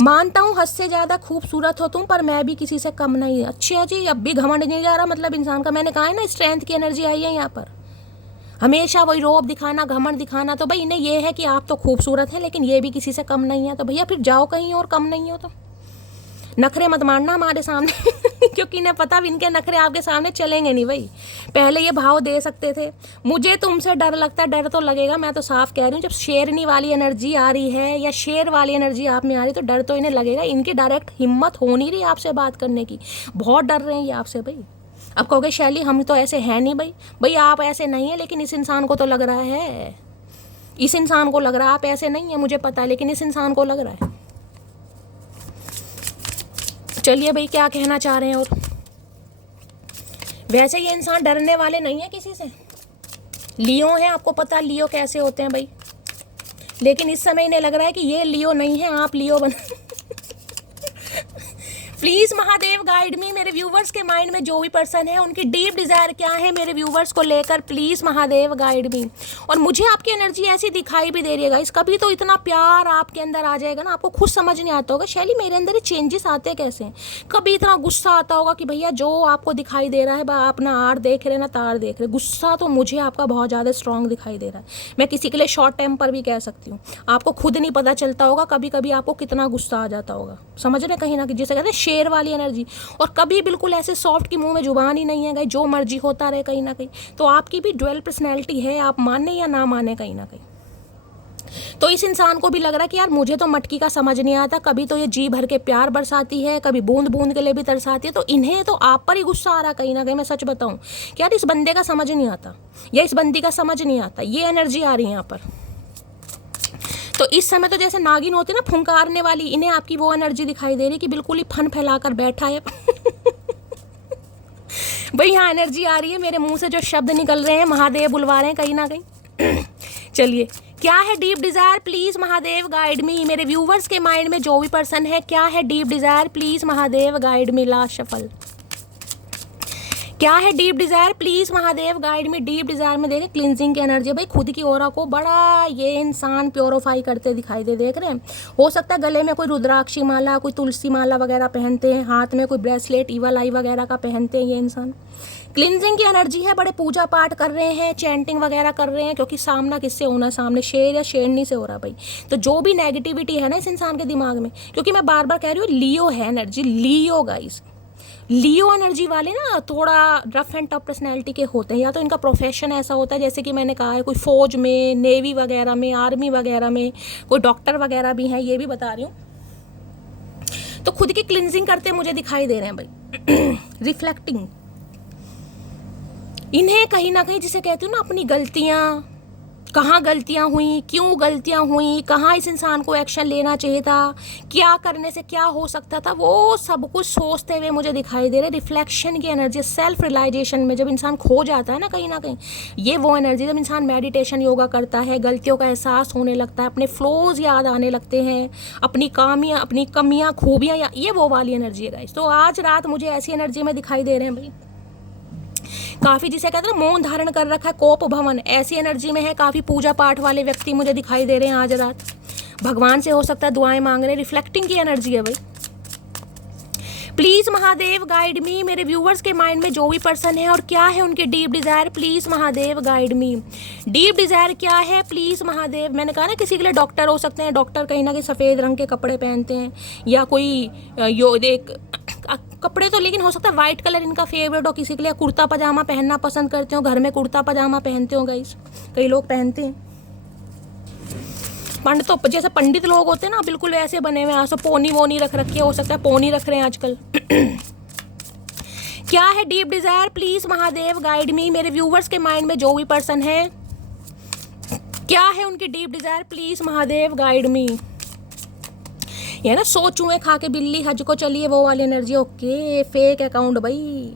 मानता हूँ हद से ज्यादा खूबसूरत हो तुम, पर मैं भी किसी से कम नहीं। अच्छा जी, अब भी घमंड नहीं जा रहा मतलब इंसान का। मैंने कहा है ना स्ट्रेंथ की एनर्जी आई है यहाँ पर। हमेशा वही रोब दिखाना, घमंड दिखाना, तो भाई इन्हें ये है कि आप तो खूबसूरत हैं लेकिन ये भी किसी से कम नहीं है। तो भैया फिर जाओ कहीं और, कम नहीं हो तो नखरे मत मारना हमारे सामने। क्योंकि इन्हें पता भी इनके नखरे आपके सामने चलेंगे नहीं भाई। पहले ये भाव दे सकते थे, मुझे तुमसे डर लगता है। डर तो लगेगा, मैं तो साफ कह रही हूँ। जब शेरनी वाली एनर्जी आ रही है या शेर वाली एनर्जी आप में आ रही है, तो डर तो इन्हें लगेगा। इनकी डायरेक्ट हिम्मत हो नहीं रही आपसे बात करने की, बहुत डर रहे हैं ये आपसे भाई। अब कहोगे शैली हम तो ऐसे हैं नहीं भाई। भाई आप ऐसे नहीं है, लेकिन इस इंसान को तो लग रहा है, इस इंसान को लग रहा है आप ऐसे नहीं है, मुझे पता है, लेकिन इस इंसान को लग रहा है। चलिए भाई क्या कहना चाह रहे हैं। और वैसे ये इंसान डरने वाले नहीं है किसी से। लियो है, आपको पता है लियो कैसे होते हैं भाई, लेकिन इस समय इन्हें लग रहा है कि ये लियो नहीं है, आप लियो बन। प्लीज महादेव गाइड मी। मेरे व्यूवर्स के माइंड में जो भी पर्सन है, उनकी डीप डिजायर क्या है मेरे व्यूवर्स को लेकर, प्लीज महादेव गाइड मी। और मुझे आपकी एनर्जी ऐसी दिखाई भी दे रही है गाइस। कभी तो इतना प्यार आपके अंदर आ जाएगा ना, आपको खुद समझ नहीं आता होगा शैली मेरे अंदर ये चेंजेस आते कैसे। कभी इतना गुस्सा आता होगा कि भैया जो आपको दिखाई दे रहा है, आप ना आर देख रहे ना तार देख रहे। गुस्सा तो मुझे आपका बहुत ज़्यादा स्ट्रांग दिखाई दे रहा है। मैं किसी के लिए शॉर्ट टेम्पर भी कह सकती हूँ। आपको खुद नहीं पता चलता होगा कभी कभी आपको कितना गुस्सा आ जाता होगा, समझ रहे कहीं ना कहीं, जिसे कहते हैं शेर वाली एनर्जी। और कभी बिल्कुल ऐसे सॉफ्ट की मुंह में जुबान ही नहीं है गई, जो मर्जी होता रहे कहीं ना कहीं। तो आपकी भी ड्वेल पर्सनैलिटी है, आप माने या ना माने कहीं ना कहीं। तो इस इंसान को भी लग रहा है कि यार मुझे तो मटकी का समझ नहीं आता। कभी तो ये जी भर के प्यार बरसाती है, कभी बूंद बूंद के लिए भी तरसाती है। तो इन्हें तो आप पर ही गुस्सा आ रहा कहीं ना कहीं। मैं सच बताऊं कि यार इस बंदे का समझ नहीं आता या इस बंदी का समझ नहीं आता। ये एनर्जी आ रही है यहाँ पर। तो इस समय तो जैसे नागिन होती है ना फुंकारने वाली, इन्हें आपकी वो एनर्जी दिखाई दे रही कि बिल्कुल ही फन फैलाकर बैठा है। भाई यहाँ एनर्जी आ रही है, मेरे मुंह से जो शब्द निकल रहे हैं महादेव बुलवा रहे हैं कहीं ना कहीं। चलिए क्या है deep Dzire, please Mahadev guide मी। मेरे व्यूवर्स के माइंड में जो भी पर्सन है, क्या है deep Dzire, please Mahadev guide me. Last shuffle, क्या है deep Dzire, please Mahadev guide में। डीप डिजायर में देखें क्लिनजिंग की एनर्जी। भाई खुद की ऑरा को बड़ा ये इंसान प्योरीफाई करते दिखाई देख रहे हैं। हो सकता है गले में कोई रुद्राक्षी माला, कोई तुलसी माला वगैरह पहनते हैं, हाथ में कोई ब्रेसलेट ईवल आई वगैरह का पहनते हैं ये इंसान। क्लिनजिंग की एनर्जी है, बड़े पूजा पाठ कर रहे हैं, चैंटिंग वगैरह कर रहे हैं, क्योंकि सामना किससे होना, सामने शेर या शेरनी से हो रहा भाई। तो जो भी नेगेटिविटी है ना इस इंसान के दिमाग में, क्योंकि मैं बार बार कह रही हूँ लियो है एनर्जी, लियो गाइस। लियो एनर्जी वाले ना थोड़ा रफ एंड टफ पर्सनैलिटी के होते हैं, या तो इनका प्रोफेशन ऐसा होता है जैसे कि मैंने कहा है कोई फौज में, नेवी वगैरह में, आर्मी वगैरह में, कोई डॉक्टर वगैरह भी हैं, ये भी बता रही हूँ। तो खुद की क्लिनजिंग करते मुझे दिखाई दे रहे हैं भाई। रिफ्लेक्टिंग, इन्हें कहीं ना कहीं जिसे कहती हूँ ना अपनी गलतियाँ, कहाँ गलतियाँ हुई, क्यों गलतियाँ हुई, कहाँ इस इंसान को एक्शन लेना चाहिए था, क्या करने से क्या हो सकता था, वो सब कुछ सोचते हुए मुझे दिखाई दे रहे। रिफ्लेक्शन की एनर्जी, सेल्फ रियलाइजेशन में जब इंसान खो जाता है ना कहीं, ये वो एनर्जी जब इंसान मेडिटेशन योगा करता है, गलतियों का एहसास होने लगता है, अपने फ्लोज याद आने लगते हैं, अपनी कमियाँ खूबियाँ, ये वो वाली एनर्जी है गाइस। तो आज रात मुझे ऐसी एनर्जी में दिखाई दे रहे हैं भाई, काफ़ी जिसे कहते हैं ना मौन धारण कर रखा है, कोप भवन, ऐसी एनर्जी में है। काफ़ी पूजा पाठ वाले व्यक्ति मुझे दिखाई दे रहे हैं आज रात, भगवान से हो सकता है दुआएं मांग रहे हैं। रिफ्लेक्टिंग की एनर्जी है भाई। प्लीज़ महादेव गाइड मी, मेरे व्यूवर्स के माइंड में जो भी पर्सन है और क्या है उनकी deep desire, please Mahadev guide me. Deep desire क्या है प्लीज़ महादेव। मैंने कहा ना किसी के लिए डॉक्टर हो सकते हैं, डॉक्टर कहीं ना कहीं सफ़ेद रंग के कपड़े पहनते हैं, या कोई कपड़े तो लेकिन हो सकता है वाइट कलर इनका फेवरेट हो, किसी के लिए कुर्ता पजामा पहनना पसंद करते हो, घर में कुर्ता पजामा पहनते हो गाइस, कई लोग पहनते हैं। पंडित तो जैसे पंडित लोग होते हैं ना, बिल्कुल वैसे बने हुए, आज पोनी वोनी रख रखी है, हो सकता है पोनी रख रहे हैं आजकल। क्या है deep Dzire please Mahadev guide मी, मेरे व्यूवर्स के माइंड में जो भी पर्सन है, क्या है उनकी deep Dzire, please Mahadev guide मी। ये ना सो चूहे खा के बिल्ली हज को चलिए, वो वाली एनर्जी। ओके, फेक अकाउंट भाई।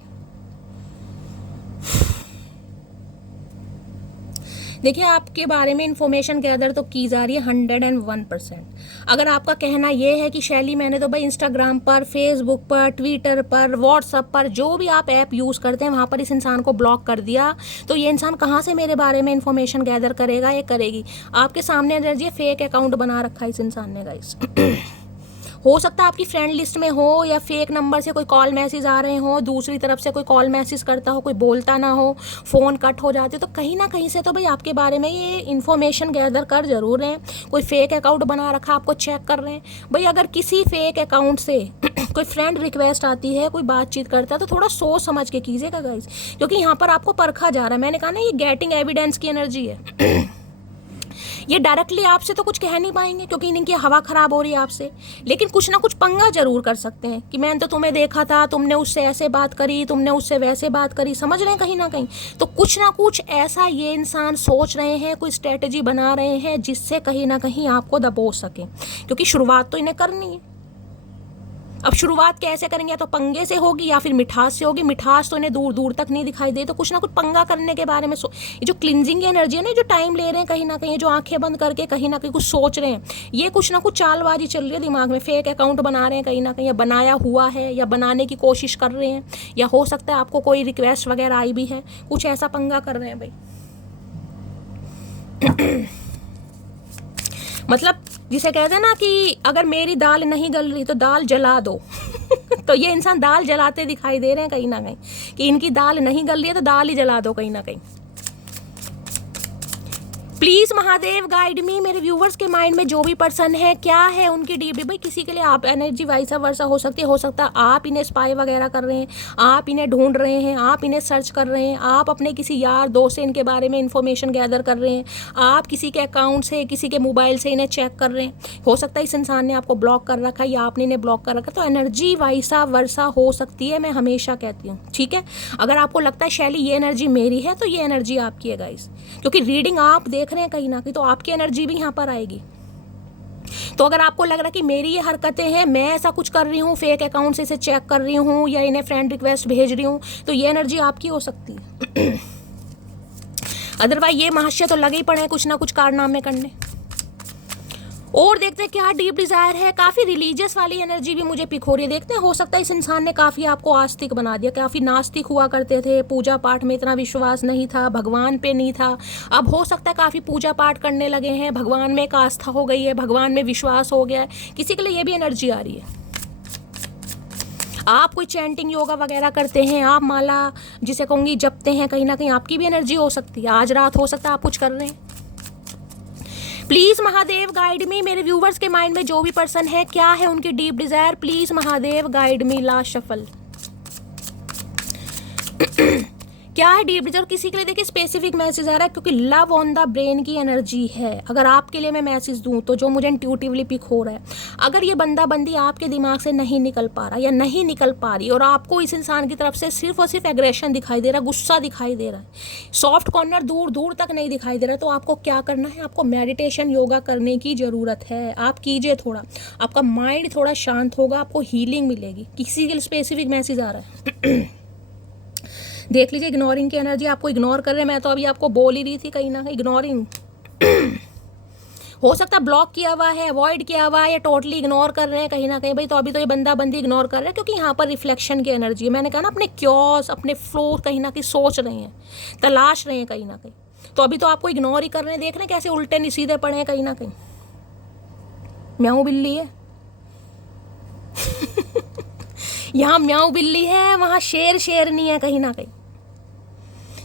देखिए आपके बारे में इंफॉर्मेशन गैदर तो की जा रही है 101%। अगर आपका कहना यह है कि शैली मैंने तो भाई इंस्टाग्राम पर, फेसबुक पर, ट्विटर पर, व्हाट्सएप पर, जो भी आप ऐप यूज़ करते हैं वहाँ पर इस इंसान को ब्लॉक कर दिया, तो ये इंसान कहाँ से मेरे बारे में इंफॉर्मेशन गैदर करेगा, ये करेगी। आपके सामने एनर्जी फेक अकाउंट बना रखा है इस इंसान ने गाइस। हो सकता है आपकी फ्रेंड लिस्ट में हो, या फेक नंबर से कोई कॉल मैसेज आ रहे हो, दूसरी तरफ से कोई कॉल मैसेज करता हो, कोई बोलता ना हो, फ़ोन कट हो जाते, तो कहीं ना कहीं से तो भाई आपके बारे में ये इन्फॉर्मेशन गैदर कर जरूर रहे हैं। कोई फेक अकाउंट बना रखा, आपको चेक कर रहे हैं भाई। अगर किसी फेक अकाउंट से कोई फ्रेंड रिक्वेस्ट आती है, कोई बातचीत करता है, तो थोड़ा सोच समझ के कीजिएगा गाइस, क्योंकि यहाँ पर आपको परखा जा रहा है। मैंने कहा ना ये गेटिंग एविडेंस की एनर्जी है। ये डायरेक्टली आपसे तो कुछ कह नहीं पाएंगे, क्योंकि इनकी हवा खराब हो रही है आपसे, लेकिन कुछ ना कुछ पंगा जरूर कर सकते हैं कि मैंने तो तुम्हें देखा था, तुमने उससे ऐसे बात करी, तुमने उससे वैसे बात करी, समझ रहे हैं कहीं ना कहीं। तो कुछ ना कुछ ऐसा ये इंसान सोच रहे हैं, कोई स्ट्रेटेजी बना रहे हैं जिससे कहीं ना कहीं आपको दबो सके, क्योंकि शुरुआत तो इन्हें करनी है। अब शुरुआत कैसे करेंगे, या तो पंगे से होगी या फिर मिठास से होगी। मिठास तो इन्हें दूर दूर तक नहीं दिखाई दे, तो कुछ ना कुछ पंगा करने के बारे में ये जो क्लिनजिंग की एनर्जी है ना, जो टाइम ले रहे हैं कहीं ना कहीं, जो आंखें बंद करके कहीं ना कहीं कुछ सोच रहे हैं, ये कुछ ना कुछ चालबाजी चल रही है दिमाग में। फेक अकाउंट बना रहे हैं कहीं ना कहीं, या बनाया हुआ है, या बनाने की कोशिश कर रहे हैं, या हो सकता है आपको कोई रिक्वेस्ट वगैरह आई भी है, कुछ ऐसा पंगा कर रहे हैं भाई। मतलब जिसे कहते हैं ना कि अगर मेरी दाल नहीं गल रही तो दाल जला दो। तो ये इंसान दाल जलाते दिखाई दे रहे हैं कहीं ना कहीं, कि इनकी दाल नहीं गल रही है तो दाल ही जला दो कहीं ना कहीं। प्लीज महादेव गाइड मी, मेरे व्यूवर्स के माइंड में जो भी पर्सन है, क्या है उनकी डीप। भाई किसी के लिए आप एनर्जी वाइसा वर्सा हो सकती है, हो सकता है आप इन्हें स्पाई वगैरह कर रहे हैं, आप इन्हें ढूंढ रहे हैं, आप इन्हें सर्च कर रहे हैं, आप अपने किसी यार दोस्त से इनके बारे में इंफॉर्मेशन गैदर कर रहे हैं, आप किसी के अकाउंट से, किसी के मोबाइल से इन्हें चेक कर रहे हैं। हो सकता है इस इंसान ने आपको ब्लॉक कर रखा है, या आपने इन्हें ब्लॉक कर रखा है। तो एनर्जी वाइसा वर्सा हो सकती है, मैं हमेशा कहती हूँ, ठीक है। अगर आपको लगता है शैली ये एनर्जी मेरी है, तो ये एनर्जी आपकी है गाइस, क्योंकि रीडिंग आप देख रहे हैं कहीं ना कहीं, तो आपकी एनर्जी भी यहाँ पर आएगी। तो अगर आपको लग रहा है कि मेरी ये हरकतें हैं, मैं ऐसा कुछ कर रही हूँ, फेक अकाउंट से इसे चेक कर रही हूँ, या इन्हें फ्रेंड रिक्वेस्ट भेज रही हूँ, तो ये एनर्जी आपकी हो सकती है। अदरवाइज ये महाशय तो लगे ही पड़े हैं कुछ ना कुछ कारनामे करने। और देखते हैं क्या डीप डिजायर है। काफ़ी रिलीजियस वाली एनर्जी भी मुझे पिक हो रही है। देखते हैं, हो सकता है इस इंसान ने काफ़ी आपको आस्तिक बना दिया। काफ़ी नास्तिक हुआ करते थे, पूजा पाठ में इतना विश्वास नहीं था, भगवान पे नहीं था। अब हो सकता है काफ़ी पूजा पाठ करने लगे हैं, भगवान में एक आस्था हो गई है, भगवान में विश्वास हो गया है। किसी के लिए ये भी एनर्जी आ रही है। आप कोई चैंटिंग योगा वगैरह करते हैं, आप माला जिसे कहूँगी जपते हैं, कहीं ना कहीं आपकी भी एनर्जी हो सकती है। आज रात हो सकता है आप कुछ कर रहे हैं। प्लीज महादेव गाइड मी, मेरे व्यूवर्स के माइंड में जो भी पर्सन है, क्या है उनकी deep Dzire, please Mahadev guide me. Last shuffle. क्या है डीप डिजायर, किसी के लिए देखिए स्पेसिफिक मैसेज आ रहा है क्योंकि लव ऑन द ब्रेन की एनर्जी है। अगर आपके लिए मैं मैसेज दूं तो जो मुझे इंट्यूटिवली पिक हो रहा है, अगर ये बंदा बंदी आपके दिमाग से नहीं निकल पा रहा या नहीं निकल पा रही और आपको इस इंसान की तरफ से सिर्फ और सिर्फ एग्रेशन दिखाई दे रहा, गुस्सा दिखाई दे रहा है, सॉफ्ट कॉर्नर दूर दूर तक नहीं दिखाई दे रहा, तो आपको क्या करना है, आपको मेडिटेशन योगा करने की ज़रूरत है। आप कीजिए थोड़ा, आपका माइंड थोड़ा शांत होगा, आपको हीलिंग मिलेगी। किसी के लिए स्पेसिफिक मैसेज आ रहा है देख लीजिए। इग्नोरिंग की एनर्जी, आपको इग्नोर कर रहे हैं। मैं तो अभी आपको बोल ही रही थी कहीं ना कहीं इग्नोरिंग हो सकता है ब्लॉक किया हुआ है, अवॉइड किया हुआ है या टोटली इग्नोर कर रहे हैं कहीं ना कहीं। भाई तो अभी तो ये बंदा बंदी इग्नोर कर रहे हैं क्योंकि यहाँ पर रिफ्लेक्शन की एनर्जी है। मैंने कहा ना अपने क्योर्स, अपने फ्लो कहीं ना कहीं सोच रहे हैं, तलाश रहे हैं कहीं ना कहीं। तो अभी तो आपको इग्नोर ही कर रहे हैं। देख रहे हैं कैसे उल्टे नहीं सीधे पड़े हैं कहीं ना कहीं। म्याऊ बिल्ली है यहाँ म्याऊ बिल्ली है, वहाँ शेर शेरनी है कहीं ना कहीं।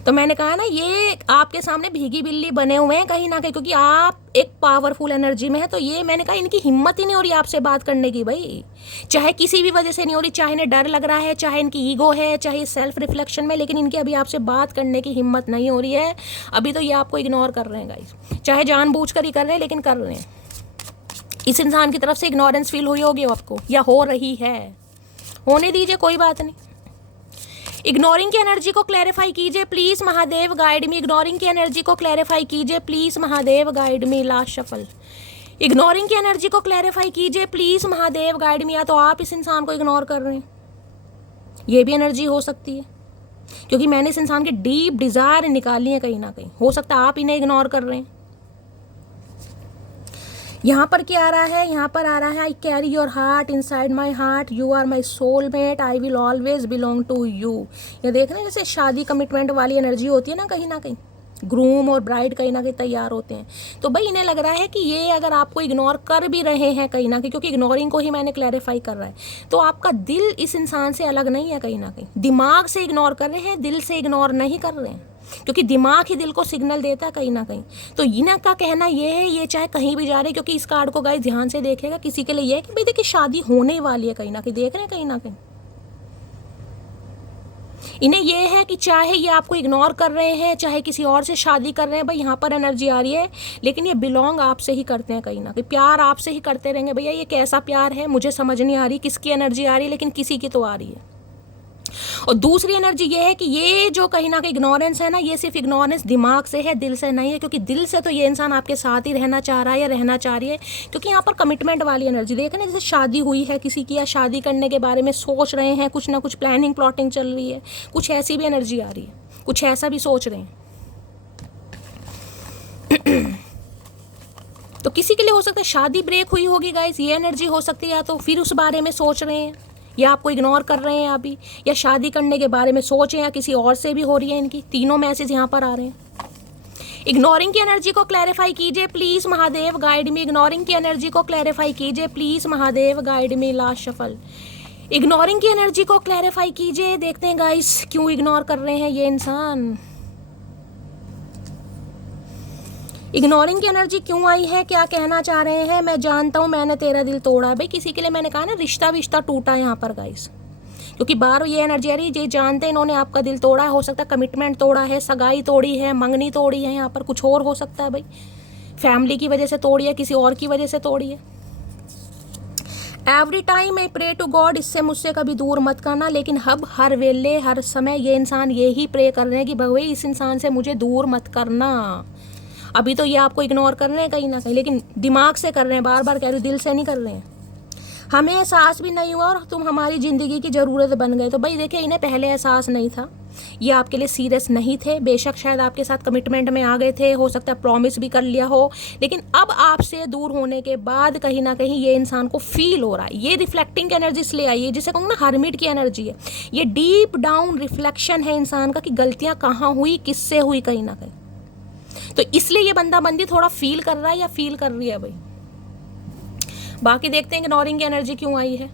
तो मैंने कहा ना ये आपके सामने भीगी बिल्ली बने हुए हैं कहीं ना कहीं क्योंकि आप एक पावरफुल एनर्जी में है। तो ये मैंने कहा इनकी हिम्मत ही नहीं हो रही आपसे बात करने की भाई, चाहे किसी भी वजह से नहीं हो रही, चाहे इन्हें डर लग रहा है, चाहे इनकी ईगो है, चाहे सेल्फ रिफ्लेक्शन में, लेकिन इनकी अभी आपसे बात करने की हिम्मत नहीं हो रही है। अभी तो ये आपको इग्नोर कर रहे हैं गाइस, चाहे जानबूझकर ही कर रहे हैं लेकिन कर रहे हैं। इस इंसान की तरफ से इग्नोरेंस फील हुई होगी आपको या हो रही है, होने दीजिए, कोई बात नहीं। इग्नोरिंग की एनर्जी को क्लैरिफाई कीजिए please Mahadev guide me. Ignoring की एनर्जी को क्लैरिफाई कीजिए please Mahadev guide me. Last shuffle. Ignoring की एनर्जी को क्लैरिफाई कीजिए प्लीज महादेव गाइड मी। या तो आप इस इंसान को इग्नोर कर रहे हैं, ये भी एनर्जी हो सकती है क्योंकि मैंने इस इंसान की डीप डिजायर निकाली है कहीं ना कहीं। हो सकता है आप इन्हें इग्नोर कर रहे हैं। यहाँ पर क्या आ रहा है, यहाँ पर आ रहा है I carry your heart inside my heart, you are my soulmate, I will always belong to you. ये देख रहे हैं जैसे शादी कमिटमेंट वाली एनर्जी होती है ना कहीं ना कहीं, ग्रूम और ब्राइड कहीं ना कहीं तैयार होते हैं। तो भाई इन्हें लग रहा है कि ये अगर आपको इग्नोर कर भी रहे हैं कहीं ना कहीं, क्योंकि इग्नोरिंग को ही मैंने क्लैरिफाई कर रहा है, तो आपका दिल इस इंसान से अलग नहीं है कहीं ना कहीं। दिमाग से इग्नोर कर रहे हैं, दिल से इग्नोर नहीं कर रहे हैं, क्योंकि दिमाग ही दिल को सिग्नल देता है कहीं ना कहीं। तो इन्हें का कहना ये है, ये चाहे कहीं भी जा रहे हैं, क्योंकि इस कार्ड को गाइस ध्यान से देखेगा, किसी के लिए ये है कि भाई देखिए शादी होने वाली है कहीं ना कहीं, देख रहे हैं कहीं ना कहीं। इन्हें ये है कि चाहे ये आपको इग्नोर कर रहे हैं, चाहे किसी और से शादी कर रहे हैं, भाई यहाँ पर एनर्जी आ रही है, लेकिन ये बिलोंग आपसे ही करते हैं कहीं ना कहीं, प्यार आपसे ही करते रहेंगे। भैया ये कैसा प्यार है मुझे समझ नहीं आ रही, किसकी एनर्जी आ रही है, लेकिन किसी की तो आ रही है। और दूसरी एनर्जी ये है कि ये जो कहीं ना कहीं इग्नोरेंस है ना, ये सिर्फ इग्नोरेंस दिमाग से है, दिल से नहीं है। क्योंकि दिल से तो ये इंसान आपके साथ ही रहना चाह रहा है या रहना चाह रही है, क्योंकि यहाँ पर कमिटमेंट वाली एनर्जी देख रहे हैं, जैसे शादी हुई है किसी की या शादी करने के बारे में सोच रहे हैं, कुछ ना कुछ प्लानिंग प्लॉटिंग चल रही है, कुछ ऐसी भी एनर्जी आ रही है, कुछ ऐसा भी सोच रहे हैं। तो किसी के लिए हो सकता है शादी ब्रेक हुई होगी गाइस, ये एनर्जी हो सकती है, या तो फिर उस बारे में सोच रहे हैं या आपको इग्नोर कर रहे हैं अभी, या शादी करने के बारे में सोचें, या किसी और से भी हो रही है इनकी। तीनों मैसेज यहाँ पर आ रहे हैं। इग्नोरिंग की एनर्जी को क्लैरिफाई कीजिए please Mahadev guide me. Ignoring की एनर्जी को क्लैरिफाई कीजिए please Mahadev guide me. Last shuffle. Ignoring की एनर्जी को क्लैरिफाई कीजिए। देखते हैं गाइस क्यों इग्नोर कर रहे हैं ये इंसान, इग्नोरिंग की एनर्जी क्यों आई है, क्या कहना चाह रहे हैं। मैं जानता हूँ मैंने तेरा दिल तोड़ा। भाई किसी के लिए मैंने कहा ना रिश्ता विश्ता टूटा यहाँ पर गाइस, क्योंकि बाहर ये एनर्जी आ रही है, ये जानते हैं इन्होंने आपका दिल तोड़ा है। हो सकता है कमिटमेंट तोड़ा है, सगाई तोड़ी है, मंगनी तोड़ी है, यहाँ पर कुछ और हो सकता है भाई, फैमिली की वजह से तोड़ी है, किसी और की वजह से तोड़ी है। Every time I pray to God, इससे मुझसे कभी दूर मत करना। लेकिन अब हर वेले हर समय ये इंसान यही प्रे कर रहे हैं कि भगवे इस इंसान से मुझे दूर मत करना। अभी तो ये आपको इग्नोर कर रहे हैं कहीं ना कहीं, लेकिन दिमाग से कर रहे हैं, बार बार कह रहे हो, दिल से नहीं कर रहे हैं। हमें एहसास भी नहीं हुआ और तुम हमारी ज़िंदगी की ज़रूरत बन गए। तो भाई देखिए इन्हें पहले एहसास नहीं था, ये आपके लिए सीरियस नहीं थे, बेशक शायद आपके साथ कमिटमेंट में आ गए थे, हो सकता है प्रॉमिस भी कर लिया हो, लेकिन अब आपसे दूर होने के बाद कहीं ना कहीं ये इंसान को फील हो रहा है। ये रिफ्लेक्टिंग एनर्जी इसलिए आई है, जिसे कहूँ ना हर्मिट की एनर्जी है। ये डीप डाउन रिफ्लेक्शन है इंसान का कि गलतियाँ कहाँ हुई, किससे हुई कहीं ना कहीं। तो इसलिए ये बंदा बंदी थोड़ा फील कर रहा है या फील कर रही है भाई। बाकी देखते हैं इग्नोरिंग की एनर्जी क्यों आई है।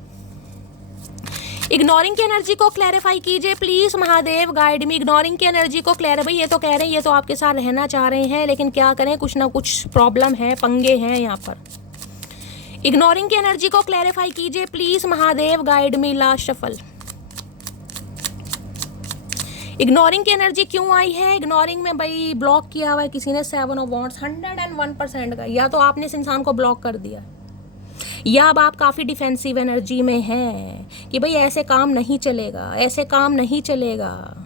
इग्नोरिंग की एनर्जी को क्लैरिफाई कीजिए please Mahadev guide me. Ignoring की एनर्जी को भाई ये तो कह रहे हैं ये तो आपके साथ रहना चाह रहे हैं, लेकिन क्या करें, कुछ ना कुछ प्रॉब्लम है, पंगे हैं यहाँ पर। इग्नोरिंग की एनर्जी को क्लैरिफाई कीजिए please Mahadev guide me. Last shuffle. Ignoring की एनर्जी क्यों आई है? इग्नोरिंग में भाई ब्लॉक किया हुआ है किसी ने 7 ऑफ वॉन्ड्स, 101% का। या तो आपने इस इंसान को ब्लॉक कर दिया, या अब आप काफ़ी डिफेंसिव एनर्जी में हैं कि भाई ऐसे काम नहीं चलेगा, ऐसे काम नहीं चलेगा।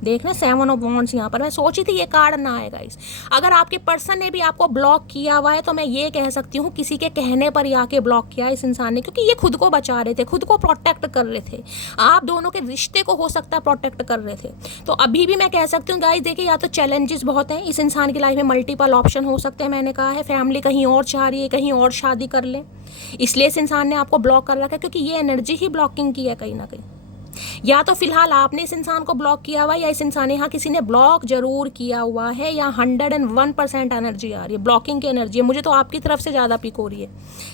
देखना 7 ऑफ वॉन्ड्स यहाँ पर, मैं सोची थी ये कार्ड ना आएगा इस। अगर आपके पर्सन ने भी आपको ब्लॉक किया हुआ है तो मैं ये कह सकती हूँ किसी के कहने पर ही आके ब्लॉक किया इस इंसान ने, क्योंकि ये खुद को बचा रहे थे, खुद को प्रोटेक्ट कर रहे थे, आप दोनों के रिश्ते को हो सकता है प्रोटेक्ट कर रहे थे। तो अभी भी मैं कह सकती हूँ गाइस, देखिए या तो चैलेंजेस बहुत हैं इस इंसान की लाइफ में, मल्टीपल ऑप्शन हो सकते हैं। मैंने कहा है फैमिली कहीं और चाह रही है, कहीं और शादी कर लें, इसलिए इस इंसान ने आपको ब्लॉक कर रखा है, क्योंकि ये एनर्जी ही ब्लॉकिंग की है कहीं ना कहीं। या तो फिलहाल आपने इस इंसान को ब्लॉक किया हुआ है, या इस इंसान ने, यहाँ किसी ने ब्लॉक जरूर किया हुआ है, या 101% एनर्जी आ रही है, ब्लॉकिंग की एनर्जी है। मुझे तो आपकी तरफ से ज़्यादा पिक हो रही है,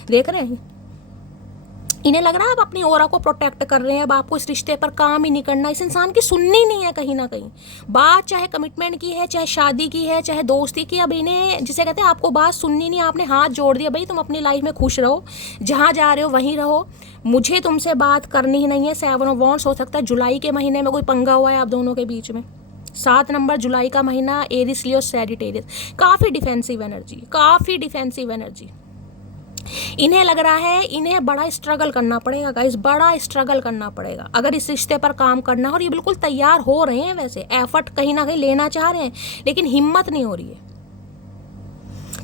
देख रहे हैं। इन्हें लग रहा है आप अपनी ओरा को प्रोटेक्ट कर रहे हैं, अब आपको इस रिश्ते पर काम ही नहीं करना। इस इंसान की सुननी नहीं है कहीं ना कहीं बात, चाहे कमिटमेंट की है, चाहे शादी की है, चाहे दोस्ती की। अब इन्हें जिसे कहते हैं आपको बात सुननी नहीं, आपने हाथ जोड़ दिया, भाई तुम अपनी लाइफ में खुश रहो, जहाँ जा रहे हो वहीं रहो, मुझे तुमसे बात करनी ही नहीं है। 7 ऑफ वॉन्ड्स, हो सकता है जुलाई के महीने में कोई पंगा हुआ है आप दोनों के बीच में। 7 नंबर जुलाई का महीना, एरिस लियो सैजिटेरियस, काफ़ी डिफेंसिव एनर्जी, काफ़ी डिफेंसिव एनर्जी। इन्हें लग रहा है इन्हें बड़ा स्ट्रगल करना पड़ेगा गाइस, बड़ा स्ट्रगल करना पड़ेगा अगर इस रिश्ते पर काम करना है। और ये बिल्कुल तैयार हो रहे हैं, वैसे एफर्ट कहीं ना कहीं लेना चाह रहे हैं, लेकिन हिम्मत नहीं हो रही है,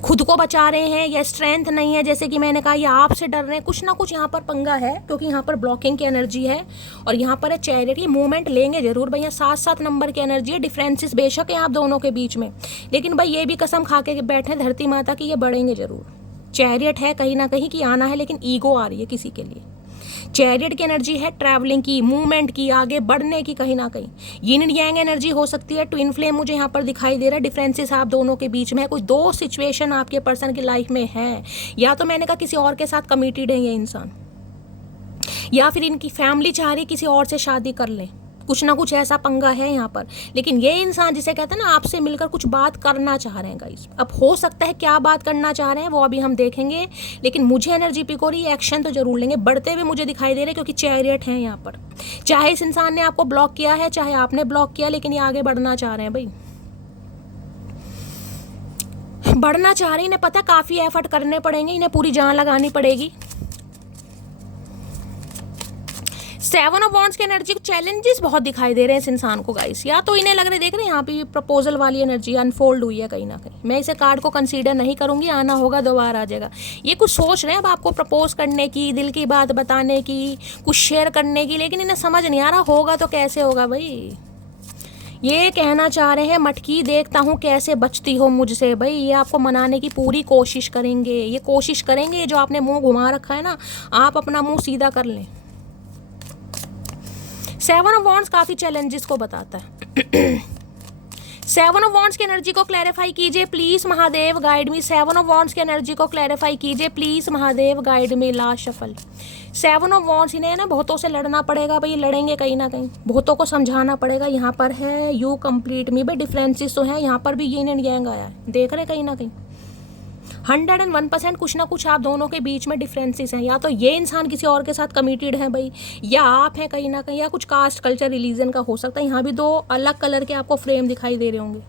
खुद को बचा रहे हैं, या स्ट्रेंथ नहीं है, जैसे कि मैंने कहा, या आपसे डर रहे हैं। कुछ ना कुछ यहाँ पर पंगा है, क्योंकि यहाँ पर ब्लॉकिंग की एनर्जी है और यहाँ पर है चैरियट। ये मूवमेंट लेंगे जरूर भैया, 7-7 नंबर की एनर्जी है। डिफरेंसेस बेशक है आप दोनों के बीच में, लेकिन भाई ये भी कसम खा के बैठे धरती माता की, ये बढ़ेंगे जरूर। चैरियट है कहीं ना कहीं कि आना है, लेकिन ईगो आ रही है किसी के लिए। चैरियट की एनर्जी है ट्रैवलिंग की, मूवमेंट की, आगे बढ़ने की, कहीं ना कहीं यिन एंड यांग एनर्जी हो सकती है। ट्विन फ्लेम मुझे यहाँ पर दिखाई दे रहा है। डिफरेंसेस आप दोनों के बीच में है, कुछ दो सिचुएशन आपके पर्सन की लाइफ में है। या तो मैंने कहा किसी और के साथ कमिटेड है ये इंसान, या फिर इनकी फैमिली चाह रही किसी और से शादी कर लें, कुछ ना कुछ ऐसा पंगा है यहाँ पर। लेकिन ये इंसान जिसे कहते हैं ना आपसे मिलकर कुछ बात करना चाह रहे हैं गाइस। अब हो सकता है क्या बात करना चाह रहे हैं वो अभी हम देखेंगे, लेकिन मुझे एनर्जी पिक हो रही है, एक्शन तो जरूर लेंगे, बढ़ते हुए मुझे दिखाई दे रहे हैं, क्योंकि चैरियट है यहाँ पर। चाहे इस इंसान ने आपको ब्लॉक किया है, चाहे आपने ब्लॉक किया, लेकिन ये आगे बढ़ना चाह रहे हैं भाई, बढ़ना चाह रहे हैं। इन्हें पता काफी एफर्ट करने पड़ेंगे, इन्हें पूरी जान लगानी पड़ेगी। 7 ऑफ वॉन्ड्स की एनर्जी को चैलेंजेस बहुत दिखाई दे रहे हैं इस इंसान को गाइस। या तो इन्हें लग रहे, देख रहे हैं यहाँ पे प्रपोजल वाली एनर्जी अनफोल्ड हुई है कहीं ना कहीं। मैं इसे कार्ड को कंसीडर नहीं करूंगी, आना होगा दोबारा आ जाएगा। ये कुछ सोच रहे हैं अब आपको प्रपोज करने की, दिल की बात बताने की, कुछ शेयर करने की, लेकिन इन्हें समझ नहीं आ रहा होगा तो कैसे होगा भाई। ये कहना चाह रहे हैं मटकी देखता हूँ कैसे बचती हो मुझसे। भाई ये आपको मनाने की पूरी कोशिश करेंगे, ये कोशिश करेंगे जो आपने मुंह घुमा रखा है ना, आप अपना मुंह सीधा कर लें। 7 ऑफ वॉन्ड्स काफ़ी चैलेंजेस को बताता है। 7 ऑफ वॉन्ड्स की एनर्जी को क्लैरिफाई कीजिए please Mahadev, guide me. 7 of wands की एनर्जी को क्लैरिफाई कीजिए please Mahadev, guide me. Last shuffle 7 of wands, इन्हें ना बहुतों से लड़ना पड़ेगा भाई, लड़ेंगे कहीं ना कहीं, बहुतों को समझाना पड़ेगा। यहाँ पर है यू कंप्लीट मी, भाई डिफरेंसेस तो है, यहाँ पर भी यिन एंड यांग आया है, देख रहे कहीं ना कहीं 101% कुछ ना कुछ आप दोनों के बीच में डिफरेंसेस हैं। या तो ये इंसान किसी और के साथ कमिटेड है भाई, या आप हैं कहीं ना कहीं, या कुछ कास्ट कल्चर रिलीजन का हो सकता है। यहाँ भी 2 अलग कलर के आपको फ्रेम दिखाई दे रहे होंगे,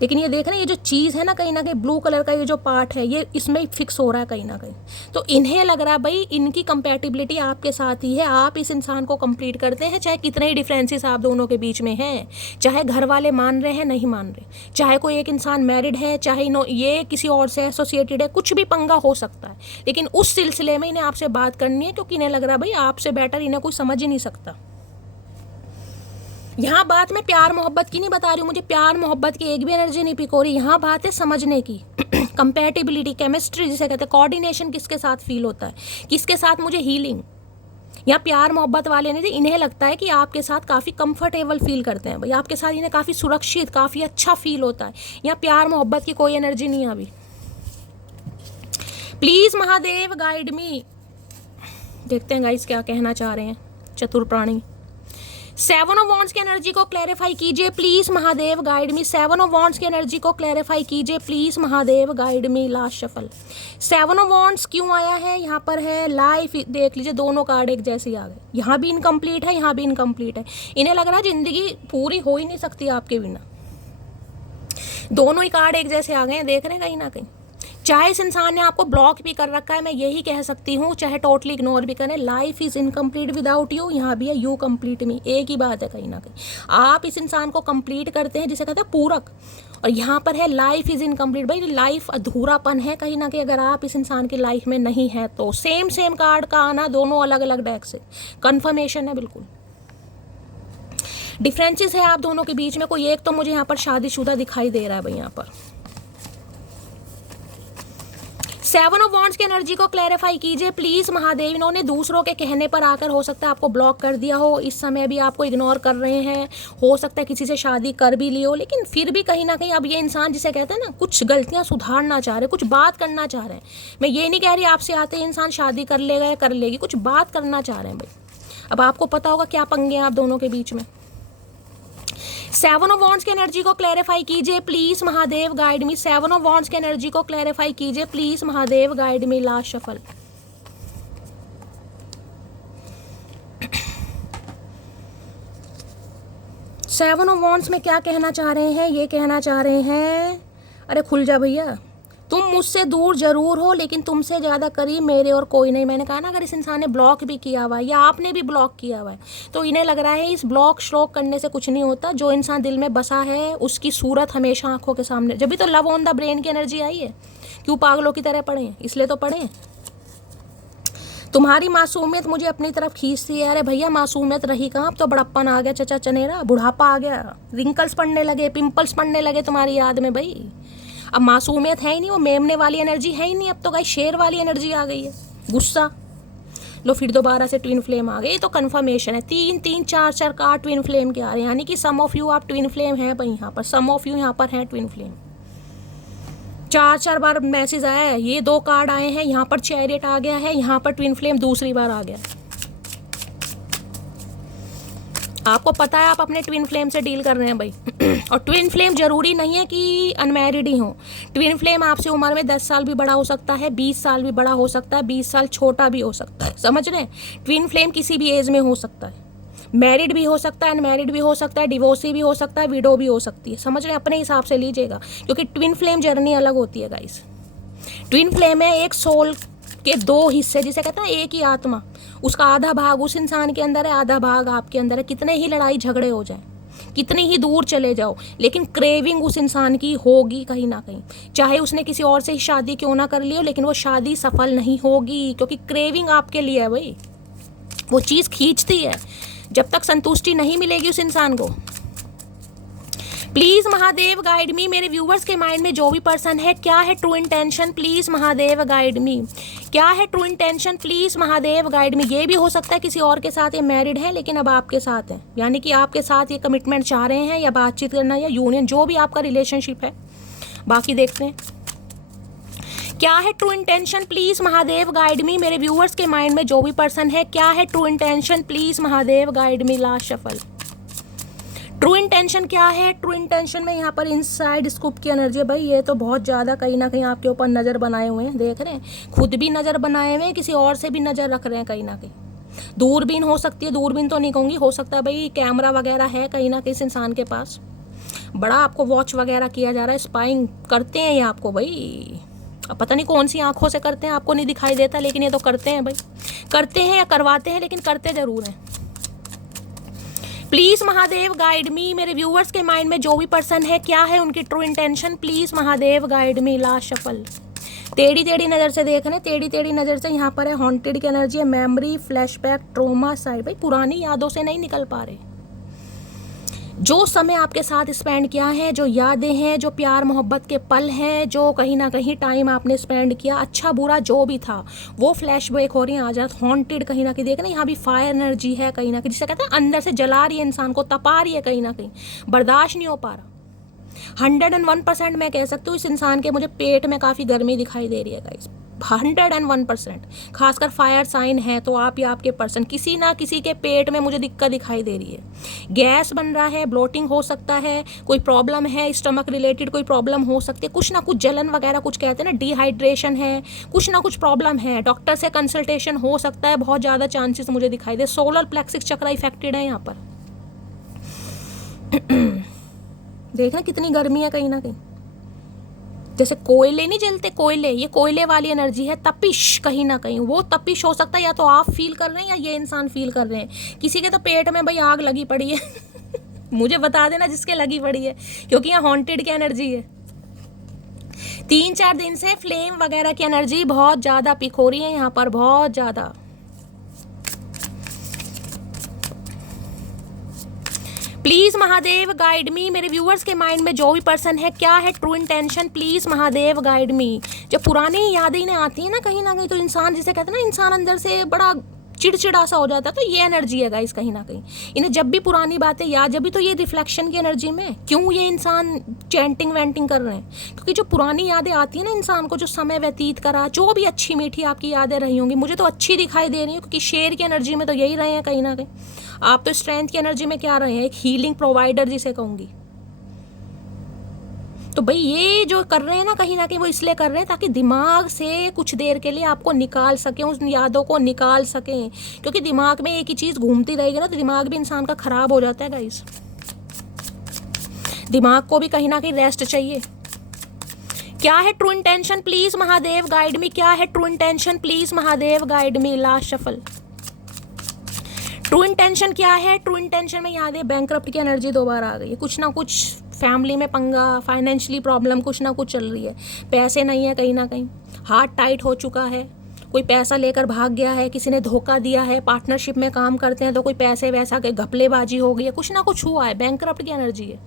लेकिन ये देख रहे हैं ये जो चीज़ है ना कहीं ब्लू कलर का ये जो पार्ट है, ये इसमें फिक्स हो रहा है कहीं ना कहीं। तो इन्हें लग रहा है भाई इनकी कंपैटिबिलिटी आपके साथ ही है, आप इस इंसान को कंप्लीट करते हैं, चाहे कितने ही डिफरेंसेस आप दोनों के बीच में हैं, चाहे घर वाले मान रहे हैं नहीं मान रहे, चाहे कोई एक इंसान मैरिड है, चाहे ये किसी और से एसोसिएटेड है, कुछ भी पंगा हो सकता है, लेकिन उस सिलसिले में इन्हें आपसे बात करनी है, क्योंकि इन्हें लग रहा है भाई आपसे बेटर इन्हें कोई समझ ही नहीं सकता। यहाँ बात मैं प्यार मोहब्बत की नहीं बता रही हूँ, मुझे प्यार मोहब्बत की एक भी एनर्जी नहीं पिक हो रही। यहाँ बात है समझने की, कंपैटिबिलिटी, केमिस्ट्री जिसे कहते हैं, कोऑर्डिनेशन किसके साथ फील होता है, किसके साथ मुझे हीलिंग। यहाँ प्यार मोहब्बत वाले ने, इन्हें लगता है कि आपके साथ काफ़ी कंफर्टेबल फील करते हैं भाई, आपके साथ इन्हें काफ़ी सुरक्षित, काफ़ी अच्छा फील होता है। यहाँ प्यार मोहब्बत की कोई एनर्जी नहीं है अभी। प्लीज़ महादेव गाइड मी, देखते हैं गाइस क्या कहना चाह रहे हैं चतुर प्राणी। सेवन ऑफ वॉन्ड्स की एनर्जी को क्लैरिफाई कीजिए please Mahadev guide me. Seven of wands की एनर्जी को क्लैरिफाई कीजिए please Mahadev guide me. Last shuffle. Seven of wands क्यों आया है? यहाँ पर है लाइफ, देख लीजिए दोनों कार्ड एक जैसे ही आ गए। यहाँ भी इनकम्प्लीट है, यहाँ भी इनकम्प्लीट है। इन्हें लग रहा है जिंदगी पूरी हो ही नहीं सकती आपके बिना। दोनों ही कार्ड एक जैसे आ गए हैं, देख रहे हैं कहीं ना कहीं। चाहे इस इंसान ने आपको ब्लॉक भी कर रखा है, मैं यही कह सकती हूँ, चाहे टोटली इग्नोर भी करें, life is incomplete without you. यहाँ भी है यू कंप्लीट मी, एक ही बात है कहीं ना कहीं। आप इस इंसान को कंप्लीट करते हैं, जिसे कहते हैं पूरक, और यहाँ पर है लाइफ इज इनकम्प्लीट। भाई लाइफ अधूरापन है कहीं ना कहीं अगर आप इस इंसान की लाइफ में नहीं है तो। सेम कार्ड का आना दोनों अलग अलग डेक से कन्फर्मेशन है बिल्कुल। डिफरेंसेस है आप दोनों के बीच में। कोई एक तो मुझे यहाँ पर शादीशुदा दिखाई दे रहा है भाई। यहाँ पर सेवन ऑफ वॉन्ड्स की एनर्जी को क्लैरिफाई कीजिए प्लीज महादेव। इन्होंने दूसरों के कहने पर आकर हो सकता है आपको ब्लॉक कर दिया हो, इस समय भी आपको इग्नोर कर रहे हैं, हो सकता है किसी से शादी कर भी ली हो, लेकिन फिर भी कहीं ना कहीं अब ये इंसान, जिसे कहते हैं ना, कुछ गलतियां सुधारना चाह रहे, कुछ बात करना चाह रहे हैं। मैं ये नहीं कह रही आपसे आते इंसान शादी कर लेगा या कर लेगी, कुछ बात करना चाह रहे हैं भाई। अब आपको पता होगा क्या पंगे हैं आप दोनों के बीच में। सेवन ऑफ वॉन्ड्स की एनर्जी को क्लैरिफाई कीजिए please Mahadev guide me. Seven of wands की एनर्जी को क्लैरिफाई कीजिए please Mahadev guide me. Last shuffle. Seven of wands में क्या कहना चाह रहे हैं? ये कहना चाह रहे हैं, अरे खुल जा भैया, तुम मुझसे दूर जरूर हो लेकिन तुमसे ज़्यादा करीब मेरे और कोई नहीं। मैंने कहा ना, अगर इस इंसान ने ब्लॉक भी किया हुआ है या आपने भी ब्लॉक किया हुआ है तो इन्हें लग रहा है इस ब्लॉक श्लॉक करने से कुछ नहीं होता। जो इंसान दिल में बसा है उसकी सूरत हमेशा आंखों के सामने। जब भी तो लव ऑन द ब्रेन की एनर्जी आई है। क्यों पागलों की तरह पढ़े हैं? इसलिए तो पढ़े हैं। तुम्हारी मासूमियत मुझे अपनी तरफ खींचती है। अरे भैया मासूमियत रही कहाँ, अब तो बड़प्पन आ गया, चचा चनेरा, बुढ़ापा आ गया, रिंकल्स पड़ने लगे, पिंपल्स पड़ने लगे तुम्हारी याद में भाई। अब मासूमियत है ही नहीं, वो मेमने वाली एनर्जी है ही नहीं, अब तो गाइस शेर वाली एनर्जी आ गई है, गुस्सा। लो फिर दोबारा से ट्विन फ्लेम आ गई, तो कन्फर्मेशन है। 3 4 कार्ड ट्विन फ्लेम के आ रहे हैं, यानी कि सम ऑफ यू आप ट्विन फ्लेम हैं भाई। यहाँ पर सम ऑफ यू यहाँ पर हैं ट्विन फ्लेम। 4 बार मैसेज आया है, ये 2 कार्ड आए हैं, यहाँ पर चैरियट आ गया है, यहाँ पर ट्विन फ्लेम दूसरी बार आ गया। आपको पता है आप अपने ट्विन फ्लेम से डील कर रहे हैं भाई। और ट्विन फ्लेम जरूरी नहीं है कि अनमैरिड ही हो। ट्विन फ्लेम आपसे उम्र में 10 साल भी बड़ा हो सकता है, 20 साल भी बड़ा हो सकता है, 20 साल छोटा भी हो सकता है, समझ रहे हैं। ट्विन फ्लेम किसी भी एज में हो सकता है, मैरिड भी हो सकता है, अनमैरिड भी हो सकता है, डिवोर्सी भी हो सकता है, विडो भी हो सकती है, समझ रहे हैं। अपने हिसाब से लीजिएगा, क्योंकि ट्विन फ्लेम जर्नी अलग होती है गाइस। ट्विन फ्लेम है एक सोल के 2 हिस्से, जिसे कहते हैं एक ही आत्मा। उसका आधा भाग उस इंसान के अंदर है, आधा भाग आपके अंदर है। कितने ही लड़ाई झगड़े हो जाए, कितने ही दूर चले जाओ, लेकिन क्रेविंग उस इंसान की होगी कहीं ना कहीं। चाहे उसने किसी और से ही शादी क्यों ना कर ली हो, लेकिन वो शादी सफल नहीं होगी, क्योंकि क्रेविंग आपके लिए है भाई। वो चीज़ खींचती है, जब तक संतुष्टि नहीं मिलेगी उस इंसान को। प्लीज महादेव गाइड मी। मेरे व्यूवर्स के माइंड में जो भी पर्सन है, क्या है true intention, please Mahadev guide मी। क्या है true intention, please Mahadev guide मी। ये भी हो सकता है किसी और के साथ ये मैरिड है लेकिन अब आपके साथ है, यानी कि आपके साथ ये कमिटमेंट चाह रहे हैं, या बातचीत करना, या यूनियन, जो भी आपका रिलेशनशिप है। बाकी देखते हैं क्या है true intention, please Mahadev guide मी। मेरे व्यूवर्स के माइंड में जो भी पर्सन है, क्या है true intention, please Mahadev guide me. Last shuffle. True intention क्या है? ट्रू इंटेंशन में यहाँ पर इनसाइड स्कूप की एनर्जी है भाई। ये तो बहुत ज़्यादा कहीं ना कहीं आपके ऊपर नज़र बनाए हुए हैं, देख रहे हैं, खुद भी नज़र बनाए हुए हैं, किसी और से भी नज़र रख रहे हैं कहीं ना कहीं। दूरबीन हो सकती है, दूरबीन तो नहीं कहूँगी, हो सकता है भाई कैमरा वगैरह है कहीं ना कहीं इस इंसान के पास। बड़ा आपको वॉच वगैरह किया जा रहा है, स्पाइंग करते हैं ये आपको भाई। अब पता नहीं कौन सी आंखों से करते हैं, आपको नहीं दिखाई देता, लेकिन ये तो करते हैं भाई। करते हैं या करवाते हैं, लेकिन करते ज़रूर हैं। प्लीज महादेव गाइड मी। मेरे व्यूअर्स के माइंड में जो भी पर्सन है, क्या है उनकी true intention, please Mahadev guide me. Last shuffle. टेढ़ी नज़र से देख रहे हैं, टेढ़ी नज़र से। यहाँ पर है हॉन्टेड की एनर्जी है, मेमोरी, फ्लैशबैक, ट्रोमा साइड। भाई पुरानी यादों से नहीं निकल पा रहे। जो समय आपके साथ स्पेंड किया है, जो यादें हैं, जो प्यार मोहब्बत के पल हैं, जो कहीं ना कहीं टाइम आपने स्पेंड किया, अच्छा बुरा जो भी था, वो फ्लैशबैक हो रही है आज। हॉन्टेड कहीं ना कहीं देख रहे हैं, यहाँ भी फायर एनर्जी है कहीं ना कहीं, जिसे कहते हैं अंदर से जला रही है इंसान को, तपा रही है कहीं ना कहीं, बर्दाश्त नहीं हो पा रहा। 101% मैं कह सकती हूँ इस इंसान के मुझे पेट में काफ़ी गर्मी दिखाई दे रही है गाइस, 101%। खासकर फायर साइन है तो आप या आपके पर्सन, किसी ना किसी के पेट में मुझे दिक्कत दिखाई दे रही है। गैस बन रहा है, ब्लोटिंग हो सकता है, कोई प्रॉब्लम है, स्टमक रिलेटेड कोई प्रॉब्लम हो सकती है, कुछ ना कुछ जलन वगैरह कुछ कहते हैं ना, डिहाइड्रेशन है, कुछ ना कुछ प्रॉब्लम है। डॉक्टर से कंसल्टेशन हो सकता है, बहुत ज़्यादा चांसेस मुझे दिखाई दे। सोलर प्लेक्सिस चक्र इफेक्टेड है यहाँ पर। देखना कितनी गर्मी है कहीं ना कहीं, जैसे कोयले नहीं जलते, कोयले, ये कोयले वाली एनर्जी है, तपिश कहीं ना कहीं। वो तपिश हो सकता है या तो आप फील कर रहे हैं या ये इंसान फील कर रहे हैं। किसी के तो पेट में भाई आग लगी पड़ी है मुझे बता देना जिसके लगी पड़ी है, क्योंकि यहाँ हॉन्टेड की एनर्जी है। 3-4 दिन से फ्लेम वगैरह की एनर्जी बहुत ज़्यादा पिक हो रही है यहाँ पर, बहुत ज़्यादा। प्लीज महादेव गाइड मी, मेरे व्यूअर्स के माइंड में जो भी पर्सन है, क्या है true intention, please Mahadev guide मी। जब पुरानी यादें इन्हें आती है ना कहीं तो इंसान, जिसे कहते हैं ना, इंसान अंदर से बड़ा चिड़चिड़ा सा हो जाता है, तो ये एनर्जी है गाइस कहीं ना कहीं। इन्हें जब भी पुरानी बातें याद, जब भी तो ये रिफ्लेक्शन की एनर्जी में क्यों ये इंसान चैंटिंग वैंटिंग कर रहे हैं, क्योंकि जो पुरानी यादें आती है ना इंसान को, जो समय व्यतीत करा, जो भी अच्छी मीठी आपकी यादें रही होंगी, मुझे तो अच्छी दिखाई दे रही है, क्योंकि शेर की एनर्जी में तो यही रहे हैं कहीं ना कहीं। आप तो स्ट्रेंथ की एनर्जी में क्या रहे हैं, एक हीलिंग प्रोवाइडर जिसे कहूँगी। तो भाई ये जो कर रहे हैं ना कहीं ना कहीं, वो इसलिए कर रहे हैं ताकि दिमाग से कुछ देर के लिए आपको निकाल सकें, उस यादों को निकाल सकें, क्योंकि दिमाग में एक ही चीज़ घूमती रहेगी ना तो दिमाग भी इंसान का ख़राब हो जाता है गाइस। दिमाग को भी कहीं ना कहीं रेस्ट चाहिए। क्या है true intention, please Mahadev guide मी, क्या है true intention, please Mahadev guide me. Last shuffle, true intention क्या है। ट्रू इंटेंशन में याद है बैंकरप्ट की एनर्जी दोबारा आ गई है, कुछ ना कुछ फैमिली में पंगा, फाइनेंशियली प्रॉब्लम कुछ ना कुछ चल रही है, पैसे नहीं है कहीं ना कहीं, हार्ट टाइट हो चुका है, कोई पैसा लेकर भाग गया है, किसी ने धोखा दिया है, पार्टनरशिप में काम करते हैं तो कोई पैसे वैसा के घपलेबाजी हो गई है, कुछ ना कुछ हुआ है, बैंकरप्ट की एनर्जी है।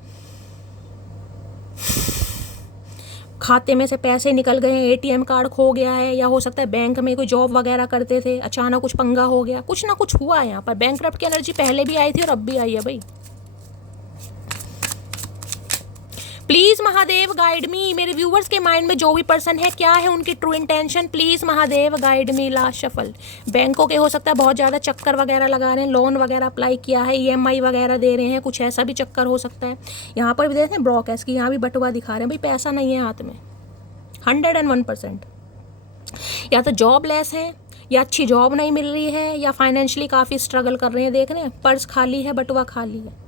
खाते में से पैसे निकल गए हैं, एटीएम कार्ड खो गया है, या हो सकता है बैंक में कोई जॉब वगैरह करते थे, अचानक कुछ पंगा हो गया, कुछ ना कुछ हुआ है यहाँ पर। बैंकरप्ट की एनर्जी पहले भी आई थी और अब भी आई है भाई। प्लीज महादेव गाइड मी, मेरे व्यूवर्स के माइंड में जो भी पर्सन है, क्या है उनकी true intention, please Mahadev guide me. Last shuffle, बैंकों के हो सकता है बहुत ज़्यादा चक्कर वगैरह लगा रहे हैं, लोन वगैरह अप्लाई किया है, ईएमआई वगैरह दे रहे हैं, कुछ ऐसा भी चक्कर हो सकता है। यहाँ पर भी देख रहे हैं ब्रोकर्स की, यहाँ भी बटुआ दिखा रहे हैं, भाई पैसा नहीं है हाथ में, 101%। या तो जॉब लेस है, या अच्छी जॉब नहीं मिल रही है, या फाइनेंशियली काफ़ी स्ट्रगल कर रहे हैं। देख रहे हैं पर्स खाली है, बटुआ खाली है।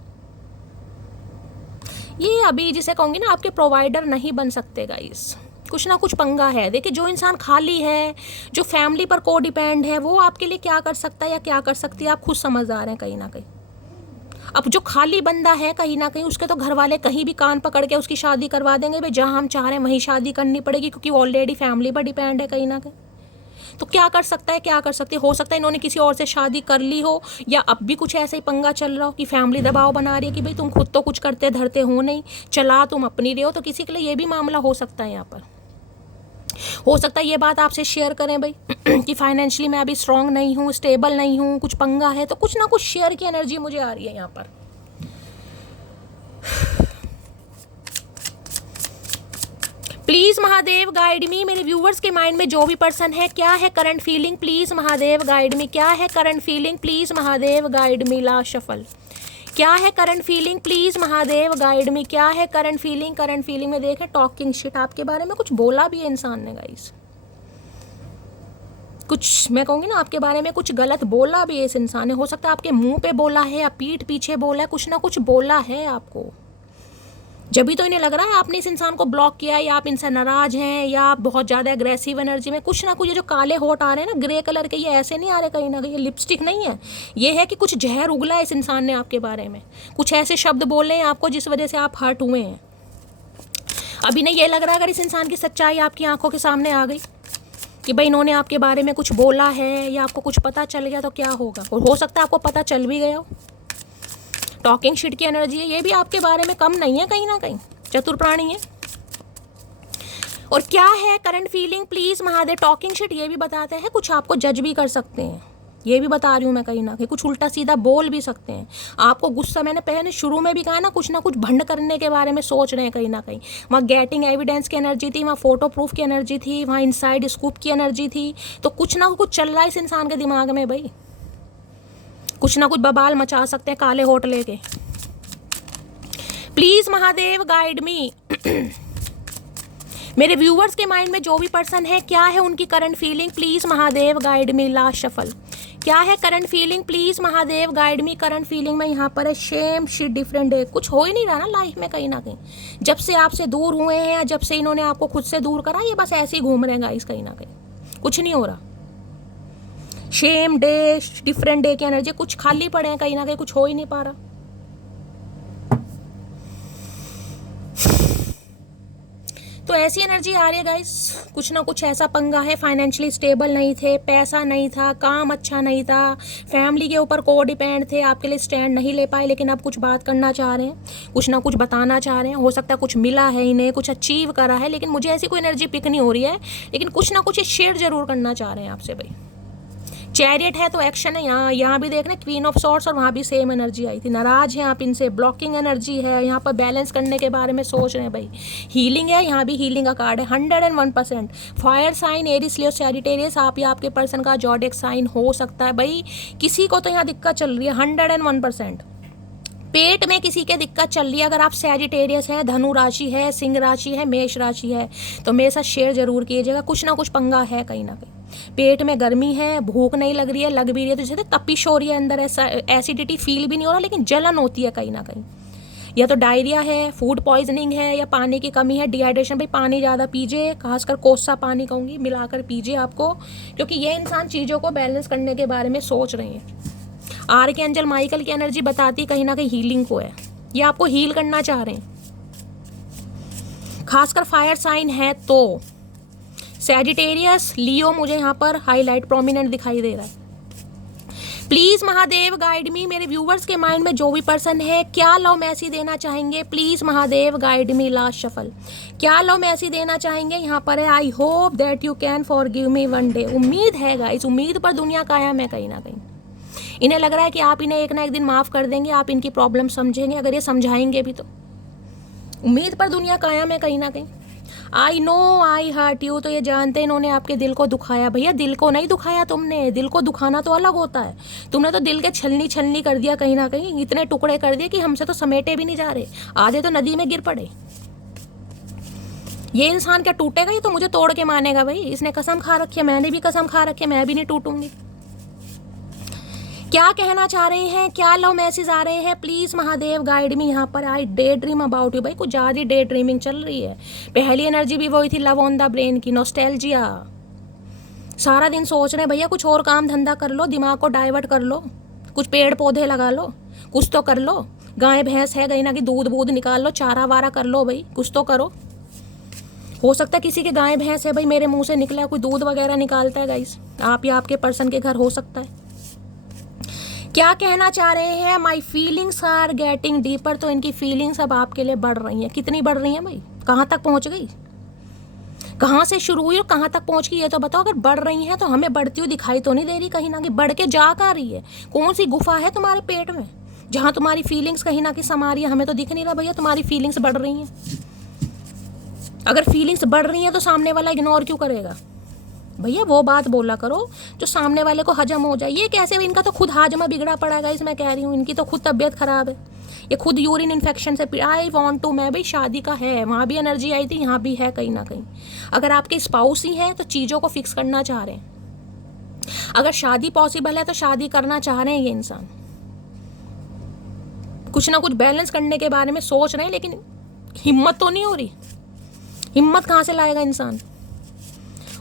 ये अभी जिसे कहूँगी ना, आपके प्रोवाइडर नहीं बन सकते गाइस, कुछ ना कुछ पंगा है। देखिए जो इंसान खाली है, जो फैमिली पर को डिपेंड है, वो आपके लिए क्या कर सकता है या क्या कर सकती है, आप खुद समझदार हैं कहीं ना कहीं। अब जो खाली बंदा है कहीं ना कहीं, उसके तो घर वाले कहीं भी कान पकड़ के उसकी शादी करवा देंगे, भाई जहाँ हम चाह रहे हैं वहीं शादी करनी पड़ेगी, क्योंकि ऑलरेडी फैमिली पर डिपेंड है कहीं ना कहीं। तो क्या कर सकता है, क्या कर सकती है, हो सकता है इन्होंने किसी और से शादी कर ली हो, या अब भी कुछ ऐसे ही पंगा चल रहा हो कि फैमिली दबाव बना रही है कि भाई तुम खुद तो कुछ करते धरते हो नहीं, चला तुम अपनी रहे हो। तो किसी के लिए ये भी मामला हो सकता है यहाँ पर। हो सकता है ये बात आपसे शेयर करें भाई कि फाइनेंशियली मैं अभी स्ट्रांग नहीं हूँ, स्टेबल नहीं हूँ, कुछ पंगा है, तो कुछ ना कुछ शेयर की एनर्जी मुझे आ रही है यहाँ पर। प्लीज महादेव गाइड मी, मेरे व्यूवर्स के माइंड में जो भी पर्सन है, क्या है current feeling, please Mahadev guide मी, क्या है current feeling, please Mahadev guide me. Last shuffle, क्या है current feeling, please Mahadev guide मी, क्या है करंट फीलिंग। करंट फीलिंग में देखें टॉकिंग शिट, आपके बारे में कुछ बोला भी है इंसान ने गाइस, कुछ मैं कहूँगी ना आपके बारे में कुछ गलत बोला भी है इस इंसान ने। हो सकता है आपके मुंह पे बोला है या पीठ पीछे बोला है, कुछ ना कुछ बोला है आपको। जब भी तो इन्हें लग रहा है आपने इस इंसान को ब्लॉक किया है, या आप इनसे नाराज हैं, या आप बहुत ज़्यादा एग्रेसिव एनर्जी में, कुछ ना कुछ। ये जो काले होठ आ रहे हैं ना ग्रे कलर के, ये ऐसे नहीं आ रहे कहीं ना कहीं, ये लिपस्टिक नहीं है, ये है कि कुछ जहर उगला है इस इंसान ने आपके बारे में, कुछ ऐसे शब्द बोले हैं आपको जिस वजह से आप हर्ट हुए हैं। अभी नहीं ये लग रहा है अगर इस इंसान की सच्चाई आपकी आंखों के सामने आ गई कि भाई इन्होंने आपके बारे में कुछ बोला है, या आपको कुछ पता चल गया, तो क्या होगा। और हो सकता है आपको पता चल भी गया हो। टॉकिंग शिट की एनर्जी है, ये भी आपके बारे में कम नहीं है कहीं ना कहीं, चतुर प्राणी है। और क्या है current feeling, please Mahadev. Talking shit ये भी बताते हैं कुछ आपको जज भी कर सकते हैं, ये भी बता रही हूँ मैं, कहीं ना कहीं कुछ उल्टा सीधा बोल भी सकते हैं आपको। गुस्सा, मैंने पहले शुरू में भी कहा ना कुछ भंड करने के बारे में सोच रहे हैं कहीं ना कहीं। वहाँ गेटिंग एविडेंस की एनर्जी थी, वहाँ फोटो प्रूफ की एनर्जी थी, वहाँ इनसाइड स्कूप की एनर्जी थी। तो कुछ ना कुछ चल रहा है इस इंसान के दिमाग में भाई, कुछ ना कुछ बवाल मचा सकते हैं काले होठ लेके। प्लीज महादेव गाइड मी। मेरे व्यूवर्स के माइंड में जो भी पर्सन है, क्या है उनकी current feeling, please Mahadev guide me. Last shuffle, क्या है current feeling, please Mahadev guide me. Current feeling में यहाँ पर है शेम शिट डिफरेंट है। कुछ हो ही नहीं रहा ना लाइफ में कहीं ना कहीं, जब से आपसे दूर हुए हैं या जब से इन्होंने आपको खुद से दूर करा, ये बस ऐसे ही घूम रहे हैं गाइस, कहीं ना कहीं कुछ नहीं हो रहा। शेम डे, डिफरेंट डे की एनर्जी, कुछ खाली पड़े हैं कहीं ना कहीं, कुछ हो ही नहीं पा रहा। तो ऐसी एनर्जी आ रही है गाइस, कुछ ना कुछ ऐसा पंगा है। फाइनेंशियली स्टेबल नहीं थे, पैसा नहीं था, काम अच्छा नहीं था, फैमिली के ऊपर को डिपेंड थे, आपके लिए स्टैंड नहीं ले पाए, लेकिन अब कुछ बात करना चाह रहे हैं, कुछ ना कुछ बताना चाह रहे हैं। हो सकता है कुछ मिला है इन्हें, कुछ अचीव करा है, लेकिन मुझे ऐसी कोई एनर्जी पिक नहीं हो रही है, लेकिन कुछ ना कुछ शेयर जरूर करना चाह रहे हैं आपसे भाई। चैरियट है तो एक्शन है, यहाँ भी देखना क्वीन ऑफ सॉर्ड्स, और वहाँ भी सेम एनर्जी आई थी। नाराज हैं आप इनसे, ब्लॉकिंग एनर्जी है, यहाँ पर बैलेंस करने के बारे में सोच रहे हैं भाई। हीलिंग है, यहाँ भी हीलिंग का कार्ड है 101%। Fire sign Aries Leo Sagittarius, आप या आपके पर्सन का जॉडिक साइन हो सकता है भाई। किसी को तो यहाँ दिक्कत चल रही है 101%। पेट में किसी के दिक्कत चल रही है। अगर आप सैजिटेरियस हैं, धनु राशि है, सिंह राशि है, मेष राशि है, तो मेरे साथ शेयर जरूर कीजिएगा। कुछ ना कुछ पंगा है कहीं ना कहीं। पेट में गर्मी है, भूख नहीं लग रही है, लग भी रही है तो जैसे तपिश हो रही है अंदर, ऐसा एसिडिटी फील भी नहीं हो रहा, लेकिन जलन होती है कहीं ना कहीं। या तो डायरिया है, फूड पॉइजनिंग है, या पानी की कमी है, डिहाइड्रेशन। भाई पानी ज़्यादा पीजिए, खासकर कोसा पानी कहूँगी, मिलाकर पीजिए आपको, क्योंकि ये इंसान चीज़ों को बैलेंस करने के बारे में सोच रहे हैं। आर्कएंजल माइकल की एनर्जी बताती कहीं ना कहीं हीलिंग को है, ये आपको हील करना चाह रहे हैं, खासकर फायर साइन है तो। सैजिटेरियस, लियो मुझे यहाँ पर हाईलाइट प्रोमिनेंट दिखाई दे रहा है। प्लीज महादेव गाइड मी। मेरे व्यूवर्स के माइंड में जो भी पर्सन है, क्या लव मैसेज देना चाहेंगे, please Mahadev guide me. Last shuffle, क्या लव मैसेज देना चाहेंगे, यहाँ पर है I hope that you can forgive me one day. उम्मीद है गाइस, उम्मीद पर दुनिया कायम है कहीं ना कहीं। इन्हें लग रहा है कि आप इन्हें एक ना एक दिन माफ़ कर देंगे, आप इनकी प्रॉब्लम समझेंगे, अगर ये समझाएंगे भी तो। उम्मीद पर दुनिया कायम है कहीं ना कहीं। I know I hurt you, तो ये जानते हैं इन्होंने आपके दिल को दुखाया। भैया दिल को नहीं दुखाया तुमने, दिल को दुखाना तो अलग होता है। तुमने तो दिल के छलनी छलनी कर दिया कहीं ना कहीं, इतने टुकड़े कर दिए कि हमसे तो समेटे भी नहीं जा रहे, आधे तो नदी में गिर पड़े। ये इंसान क्या टूटेगा, ये तो मुझे तोड़ के मानेगा भाई। इसने कसम खा रखी है, मैंने भी कसम खा रखी है, मैं भी नहीं टूटूंगी। क्या कहना चाह रहे हैं, क्या लव मैसेज आ रहे हैं, प्लीज महादेव गाइड मी। यहाँ पर आई डे ड्रीम अबाउट यू। भाई कुछ ज़्यादा डे ड्रीमिंग चल रही है। पहली एनर्जी भी वही थी, लव ऑन द ब्रेन की, नॉस्टैल्जिया। सारा दिन सोच रहे हैं भैया कुछ और काम धंधा कर लो, दिमाग को डाइवर्ट कर लो, कुछ पेड़ पौधे लगा लो, कुछ तो कर लो। गाय भैंस है कहीं ना कि दूध बूध निकाल लो, चारा वारा कर लो भाई, कुछ तो करो। हो सकता है किसी के गाय भैंस है भाई, मेरे मुंह से निकला कोई दूध वगैरह निकालता है गाइस, आप या आपके पर्सन के घर हो सकता है। क्या कहना चाह रहे हैं, my feelings are getting deeper. तो इनकी फीलिंग्स अब आपके लिए बढ़ रही हैं। कितनी बढ़ रही हैं भाई, कहाँ तक पहुँच गई, कहाँ से शुरू हुई और कहाँ तक पहुँच गई, ये तो बताओ। अगर बढ़ रही हैं तो हमें बढ़ती हुई दिखाई तो नहीं दे रही, कहीं ना कहीं बढ़ के जा कर रही है। कौन सी गुफा है तुम्हारे पेट में जहाँ तुम्हारी फीलिंग्स कहीं ना कहीं समा रही है, हमें तो दिख नहीं रहा भैया तुम्हारी फीलिंग्स बढ़ रही हैं। अगर फीलिंग्स बढ़ रही हैं तो सामने वाला इग्नोर क्यों करेगा भैया। वो बात बोला करो जो सामने वाले को हजम हो जाए। ये कैसे, इनका तो खुद हाजमा बिगड़ा पड़ा है गाइस, मैं कह रही हूँ, इनकी तो खुद तबीयत खराब है, ये खुद यूरिन इन्फेक्शन से आई वांट टू। मैं भाई शादी का है, वहाँ भी एनर्जी आई थी, यहाँ भी है कहीं ना कहीं। अगर आपके स्पाउस ही हैं तो चीज़ों को फिक्स करना चाह रहे हैं। अगर शादी पॉसिबल है तो शादी करना चाह रहे हैं ये इंसान। कुछ ना कुछ बैलेंस करने के बारे में सोच रहे हैं, लेकिन हिम्मत तो नहीं हो रही। हिम्मत कहाँ से लाएगा इंसान।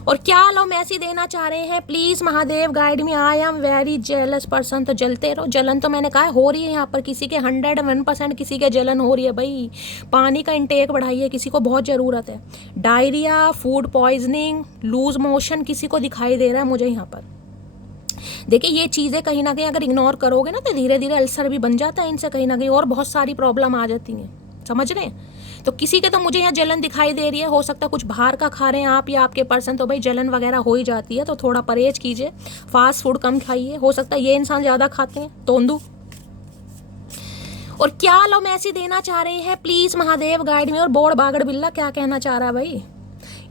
और क्या लव मैसेज देना चाह रहे हैं, please Mahadev guide me. I am very jealous person. तो जलते रहो, जलन तो मैंने कहा हो रही है यहाँ पर किसी के 101%, किसी के जलन हो रही है भाई। पानी का इंटेक बढ़ाइए, किसी को बहुत ज़रूरत है। Diarrhoea, food poisoning, loose motion किसी को दिखाई दे रहा है मुझे यहाँ पर। देखिए ये चीज़ें कहीं ना कहीं अगर इग्नोर करोगे ना तो धीरे धीरे अल्सर भी बन जाता है इनसे कहीं ना कहीं, और बहुत सारी प्रॉब्लम आ जाती हैं, समझ रहे हैं। तो किसी के तो मुझे यहाँ जलन दिखाई दे रही है, हो सकता है कुछ बाहर का खा रहे हैं आप या आपके पर्सन, तो भाई जलन वगैरह हो ही जाती है, तो थोड़ा परहेज कीजिए, फास्ट फूड कम खाइए। हो सकता है ये इंसान ज़्यादा खाते हैं, तोंदू। और क्या लव मैसेज देना चाह रहे हैं प्लीज़ महादेव गाइड में। और बोर्ड बागड़ बिल्ला क्या कहना चाह रहा है भाई,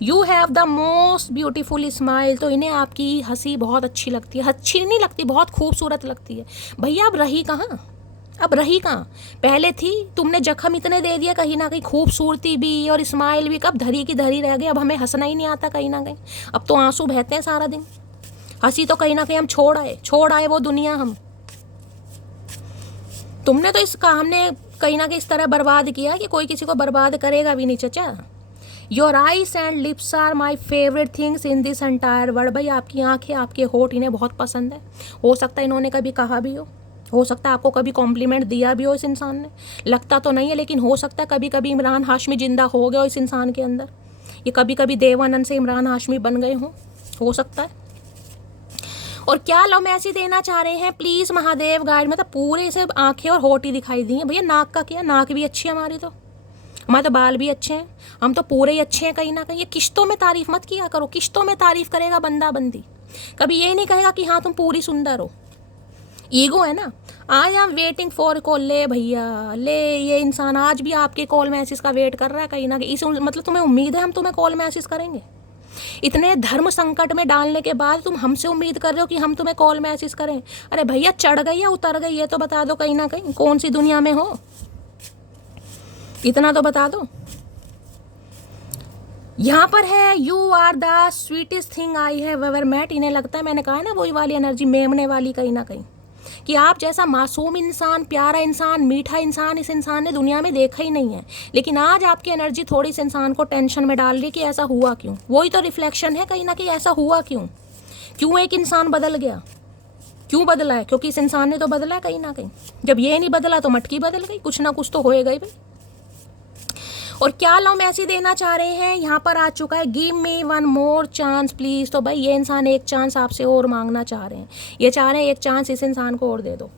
you have the most beautiful smile. तो इन्हें आपकी हंसी बहुत अच्छी लगती है, अच्छी नहीं लगती, बहुत खूबसूरत लगती है। भैया अब रही कहाँ, अब रही कहाँ, पहले थी, तुमने जख्म इतने दे दिया, कहीं ना कहीं खूबसूरती भी और स्माइल भी कब धरी की धरी रह गई। अब हमें हंसना ही नहीं आता कहीं ना कहीं, अब तो आंसू बहते हैं सारा दिन। हंसी तो कहीं ना कहीं हम छोड़ आए वो दुनिया हम। तुमने तो इस काम ने कहीं ना कहीं इस तरह बर्बाद किया कि कोई किसी को बर्बाद करेगा भी नहीं चचा। Your eyes and lips are my favourite things in this entire world. भाई आपकी आंखें, आपके होठ इन्हें बहुत पसंद है। हो सकता है इन्होंने कभी कहा भी हो सकता है आपको कभी कॉम्प्लीमेंट दिया भी हो इस इंसान ने, लगता तो नहीं है, लेकिन हो सकता है कभी कभी इमरान हाशमी जिंदा हो गया हो इस इंसान के अंदर, ये कभी कभी देवानंद से इमरान हाशमी बन गए हो सकता है। और क्या लव मैसेज देना चाह रहे हैं प्लीज़ महादेव गाइड। मतलब पूरे से आंखें और होठ ही दिखाई दी हैं भैया। नाक का क्या, नाक भी अच्छी है हमारी, तो हमारे तो बाल भी अच्छे हैं, हम तो पूरे ही अच्छे हैं कहीं ना कहीं। ये किश्तों में तारीफ मत किया करो, किश्तों में तारीफ करेगा बंदा बंदी, कभी ये नहीं कहेगा कि हाँ तुम पूरी सुंदर हो। ईगो है ना। I am waiting for call. ले भैया ले, ये इंसान आज भी आपके कॉल मैसेज का वेट कर रहा है कहीं ना कहीं। इस मतलब तुम्हें उम्मीद है हम तुम्हें कॉल मैसेज करेंगे? इतने धर्म संकट में डालने के बाद तुम हमसे उम्मीद कर रहे हो कि हम तुम्हें कॉल मैसेज करें? अरे भैया चढ़ गई या उतर गई ये तो बता दो, कहीं ना कहीं कौन सी दुनिया में हो, इतना तो बता दो। यहाँ पर है you are the sweetest thing I have ever met. इन्हें लगता है, मैंने कहा है ना वही वाली एनर्जी मेमने वाली कहीं ना कहीं, कि आप जैसा मासूम इंसान, प्यारा इंसान, मीठा इंसान इस इंसान ने दुनिया में देखा ही नहीं है। लेकिन आज आपकी एनर्जी थोड़ी सी इंसान को टेंशन में डाल रही कि ऐसा हुआ क्यों। वही तो रिफ्लेक्शन है कहीं ना कहीं, ऐसा हुआ क्यों, क्यों एक इंसान बदल गया, क्यों बदला है? क्योंकि इस इंसान ने तो बदला है कहीं ना कहीं। जब ये नहीं बदला तो मटकी बदल गई, कुछ ना कुछ तो होएगा ही भाई। और क्या लव मैसेज देना चाह रहे हैं, यहाँ पर आ चुका है give me one more chance please. तो भाई ये इंसान एक चांस आपसे और मांगना चाह रहे हैं, ये चाह रहे हैं एक चांस इस इंसान को और दे दो।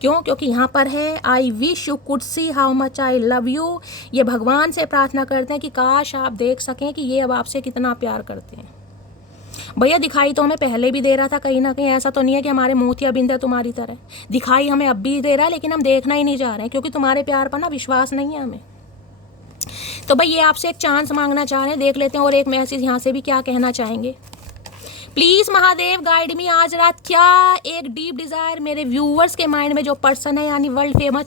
क्यों? क्योंकि यहाँ पर है I wish you could see how much I love you. ये भगवान से प्रार्थना करते हैं कि काश आप देख सकें कि ये अब आपसे कितना प्यार करते हैं। भैया दिखाई तो हमें पहले भी दे रहा था कहीं ना कहीं, ऐसा तो नहीं है कि हमारे मोतिया बिंद है तुम्हारी तरह। दिखाई हमें अब भी दे रहा है, लेकिन हम देखना ही नहीं जा रहे हैं क्योंकि तुम्हारे प्यार पर ना विश्वास नहीं है हमें। तो भाई ये आपसे एक चांस मांगना चाह रहे हैं, देख लेते हैं और एक मैसेज यहाँ से भी क्या कहना चाहेंगे। प्लीज़ महादेव गाइड मी, आज रात क्या एक डीप डिज़ायर मेरे व्यूअर्स के माइंड में जो पर्सन है, यानी वर्ल्ड फेमस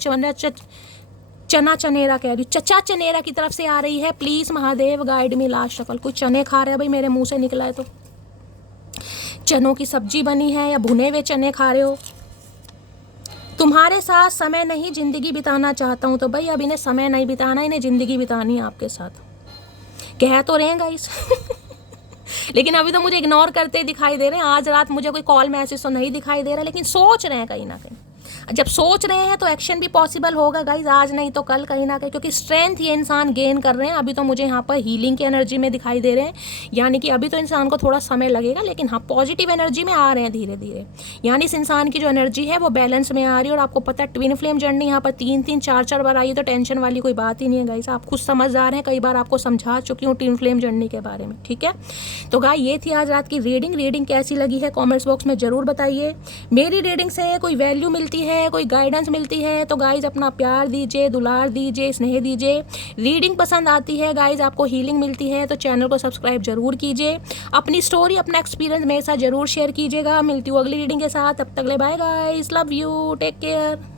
चना चनेरा कह रही, चचा चनेरा की तरफ से आ रही है। Please Mahadev guide me last शक्ल। कुछ चने खा रहे हैं भाई, मेरे मुंह से निकला है तो चनों की सब्जी बनी है या भुने हुए चने खा रहे हो। तुम्हारे साथ समय नहीं जिंदगी बिताना चाहता हूँ। तो भाई अब इन्हें समय नहीं बिताना, इन्हें जिंदगी बितानी है आपके साथ, कह तो रहे हैं गाइस लेकिन अभी तो मुझे इग्नोर करते दिखाई दे रहे हैं। आज रात मुझे कोई कॉल मैसेज तो नहीं दिखाई दे रहा, लेकिन सोच रहे हैं कहीं ना कहीं। जब सोच रहे हैं तो एक्शन भी पॉसिबल होगा गाइज, आज नहीं तो कल कहीं ना कहीं, क्योंकि स्ट्रेंथ ये इंसान गेन कर रहे हैं। अभी तो मुझे यहाँ पर हीलिंग की एनर्जी में दिखाई दे रहे हैं, यानी कि अभी तो इंसान को थोड़ा समय लगेगा, लेकिन हाँ पॉजिटिव एनर्जी में आ रहे हैं धीरे धीरे। यानी इस इंसान की जो एनर्जी है वो बैलेंस में आ रही है। और आपको पता है ट्विन फ्लेम जर्नी यहाँ पर 3-3 4-4 बार आई है, तो टेंशन वाली कोई बात ही नहीं है गाइज। आप खुद समझदार हैं, कई बार आपको समझा चुकी हूँ ट्विन फ्लेम जर्नी के बारे में, ठीक है। तो गाइस ये थी आज रात की रीडिंग कैसी लगी है कॉमेंट्स बॉक्स में ज़रूर बताइए। मेरी रीडिंग से कोई वैल्यू मिलती है, कोई गाइडेंस मिलती है तो गाइज अपना प्यार दीजिए, दुलार दीजिए, स्नेह दीजिए। रीडिंग पसंद आती है गाइज, आपको हीलिंग मिलती है तो चैनल को सब्सक्राइब जरूर कीजिए। अपनी स्टोरी, अपना एक्सपीरियंस मेरे साथ जरूर शेयर कीजिएगा। मिलती हूँ अगली रीडिंग के साथ, तब तक ले bye guys, love you, take care.